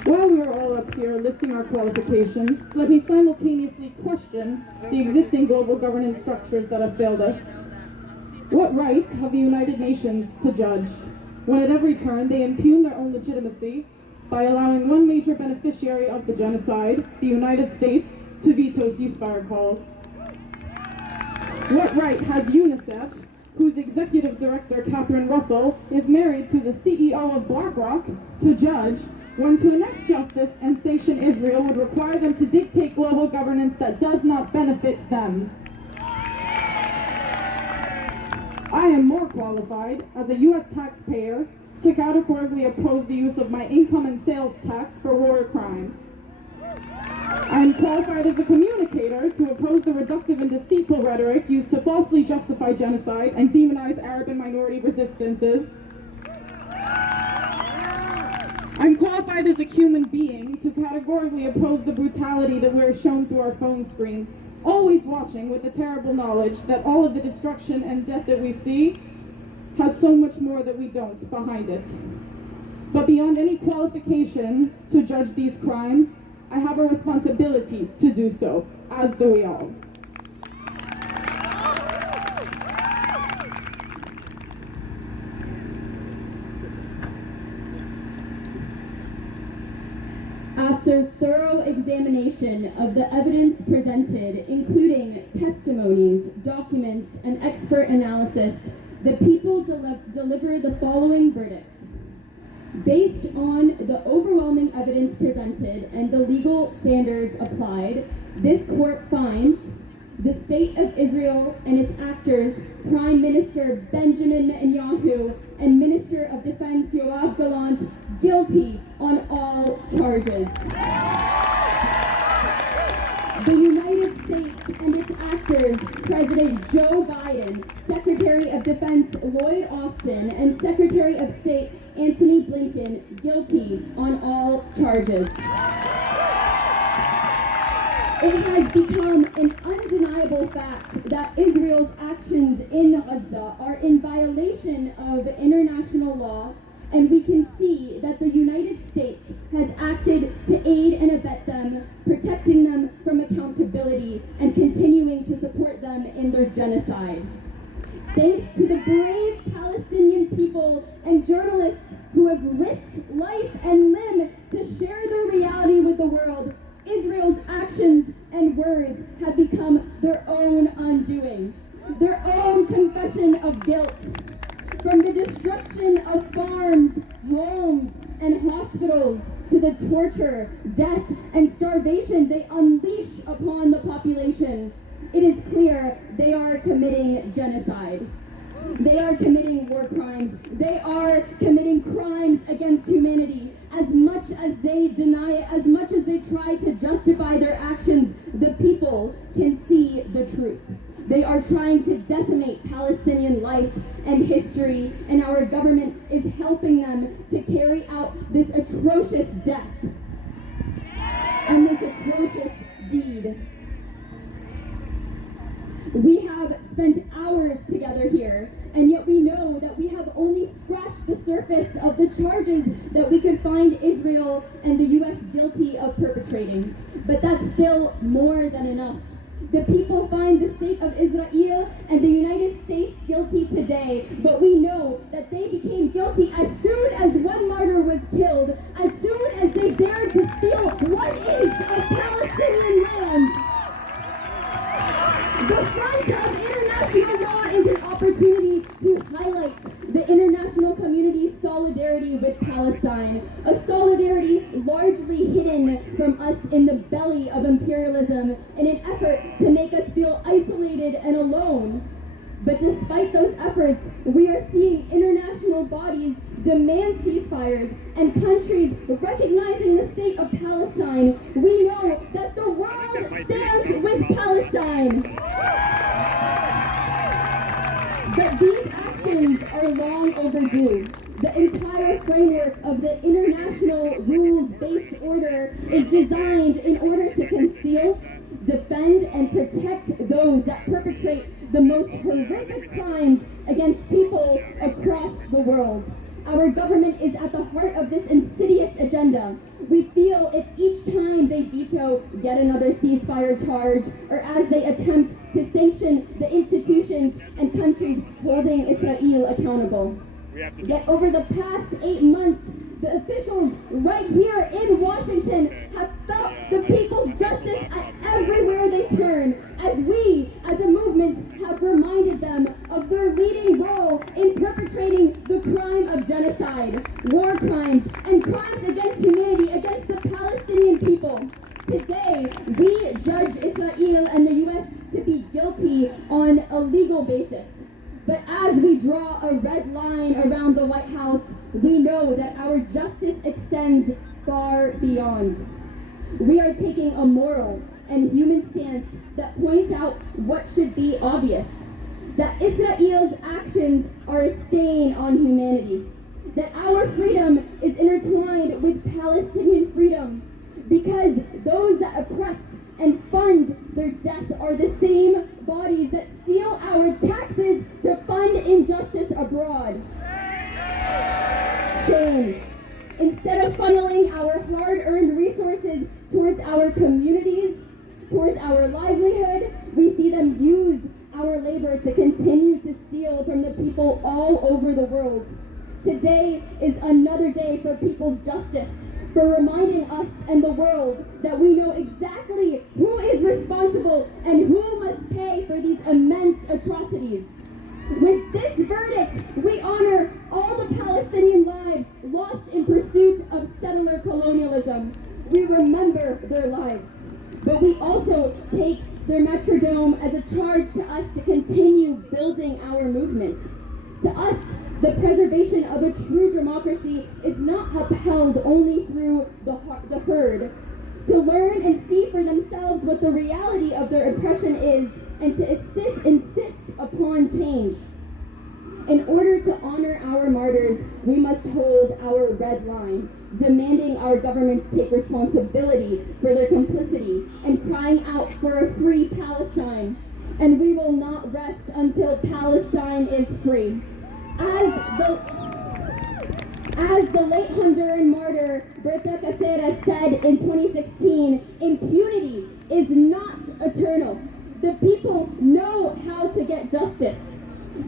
While we are all up here listing our qualifications, let me simultaneously question the existing global governance structures that have failed us. What right have the United Nations to judge when at every turn they impugn their own legitimacy by allowing one major beneficiary of the genocide, the United States, to veto ceasefire calls? What right has UNICEF, whose executive director, Catherine Russell, is married to the CEO of BlackRock, to judge when to enact justice and sanction Israel would require them to dictate global governance that does not benefit them? I am more qualified as a U.S. taxpayer to categorically oppose the use of my income and sales tax for war crimes. I am qualified as a communicator to oppose the reductive and deceitful rhetoric used to falsely justify genocide and demonize Arab and minority resistances. I'm qualified as a human being to categorically oppose the brutality that we are shown through our phone screens, always watching with the terrible knowledge that all of the destruction and death that we see has so much more that we don't behind it. But beyond any qualification to judge these crimes, I have a responsibility to do so, as do we all. After thorough examination of the evidence presented, including testimonies, documents, and expert analysis, the people deliver the following verdict. Based on the overwhelming evidence presented and the legal standards applied, this court finds the State of Israel and its actors, Prime Minister Benjamin Netanyahu and Minister of Defense Yoav Gallant, guilty on all charges. The United States and its actors, President Joe Biden, Secretary of Defense Lloyd Austin, and Secretary of State Antony Blinken, guilty on all charges. It has become an undeniable fact that Israel's actions in Gaza are in violation of international law, and we can see that the United States has acted to aid and abet them, protecting them from accountability and continuing to support them in their genocide. Thanks to the brave Palestinian people and journalists who have risked life and limb to share their reality with the world, Israel's actions and words have become their own undoing, their own confession of guilt. From the destruction of farms, homes, and hospitals to the torture, death, and starvation they unleash upon the population, it is clear they are committing genocide. They are committing war crimes. They are committing crimes against humanity. As much as they deny it, as much as they try to justify their actions, the people can see the truth. They are trying to decimate Palestinian life and history, and our government is helping them to carry out this atrocious death and this atrocious deed. We have spent hours together here, and yet we know that we have only scratched the surface of the charges that we could find Israel and the U.S. guilty of perpetrating. But that's still more than enough. The people find the state of Israel and the United States guilty today, but we know that they became guilty as soon as one martyr was killed, as soon as they dared to steal 1 inch of Palestinian land. The front of international law is an opportunity to highlight the international community's solidarity with Palestine, a solidarity largely hidden from us in the belly of imperialism in an effort to make us feel isolated and alone. But despite those efforts, we are seeing international bodies demand ceasefires and countries recognizing the state of Palestine. We know that the world stands with Palestine. But these actions are long overdue. The entire framework of the international rules-based order is designed in order to conceal, defend and protect those that perpetrate the most horrific crimes against people across the world. Our government is at the heart of this insidious agenda. We feel if each time they veto yet another ceasefire charge, or as they attempt to sanction the institutions and countries holding Israel accountable. Yet over the past 8 months, the officials right here in Washington have felt the people's justice at everywhere they turn, as we, as a movement, have reminded them of their leading role in perpetrating the crime of genocide, war crimes, and crimes against humanity against the Palestinian people. Today, we judge Israel and the U.S. to be guilty on a legal basis. But as we draw a red line around the White House, we know that our justice extends far beyond. We are taking a moral and human stance that points out what should be obvious, that Israel's actions are a stain on humanity, that our freedom is intertwined with Palestinian freedom, because those that oppress and fund their death are the same bodies that steal our taxes to fund injustice abroad. Shame. Instead of funneling our hard-earned resources towards our communities, towards our livelihood, we see them use our labor to continue to steal from the people all over the world. Today is another day for people's justice, for reminding us and the world that we know exactly who is responsible and who must pay for these immense atrocities. With this verdict, we honor all the Palestinian lives lost in pursuit of settler colonialism. We remember their lives, but we also take their metrodome as a charge to us to continue building our movement. To us, the preservation of a true democracy is not upheld only through the herd. To learn and see for themselves what the reality of their oppression is, and to insist upon change. In order to honor our martyrs, we must hold our red line, demanding our governments take responsibility for their complicity and crying out for a free Palestine. And we will not rest until Palestine is free. As the late Honduran martyr Berta Cáceres said in 2016, impunity is not eternal. The people know how to get justice.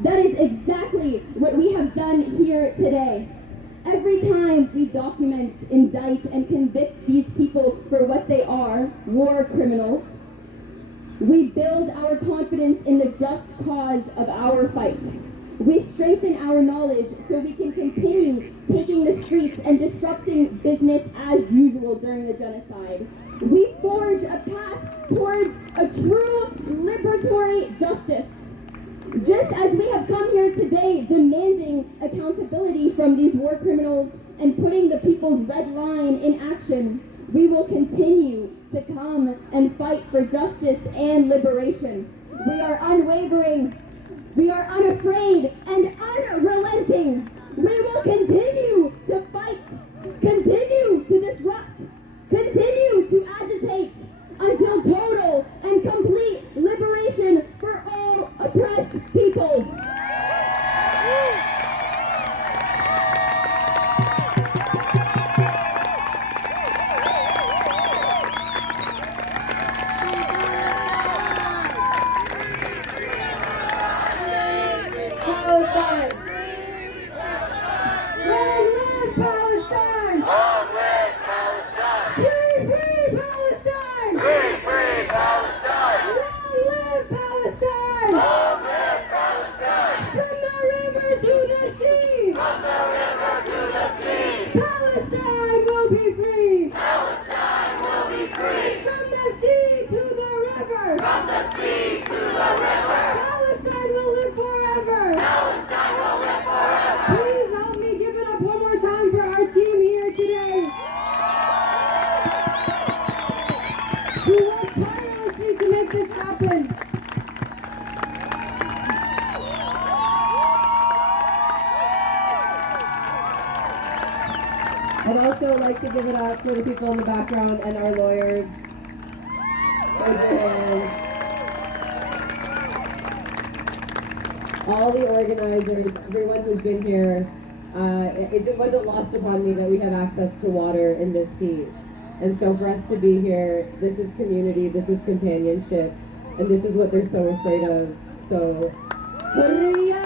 That is exactly what we have done here today. Every time we document, indict, and convict these people for what they are, war criminals, we build our confidence in the just cause of our fight. We strengthen our knowledge so we can continue taking the streets and disrupting business as usual during the genocide. We forge a path towards a true liberatory justice. Just as we have come here today demanding accountability from these war criminals and putting the people's red line in action, we will continue to come and fight for justice and liberation. We are unwavering. We are unafraid and unrelenting. We will continue to fight, continue to disrupt, continue to agitate until total and complete liberation for all oppressed people. Palestine! Long live Palestine! Long live Palestine! Free, free Palestine! Free, free Palestine! Long live Palestine! Long live Palestine! From the river to the sea! From the river to the sea! Palestine will be free! Palestine will be free! From the sea to the river! From the sea to the river! Palestine will live forever! Palestine will live forever! Please help me give it up one more time for our team here today. We work tirelessly to make this happen. I'd also like to give it up for the people in the background and our lawyers. All the organizers, everyone who's been here, it wasn't lost upon me that we have access to water in this heat. And so for us to be here, this is community, this is companionship, and this is what they're so afraid of. So, Hurriya!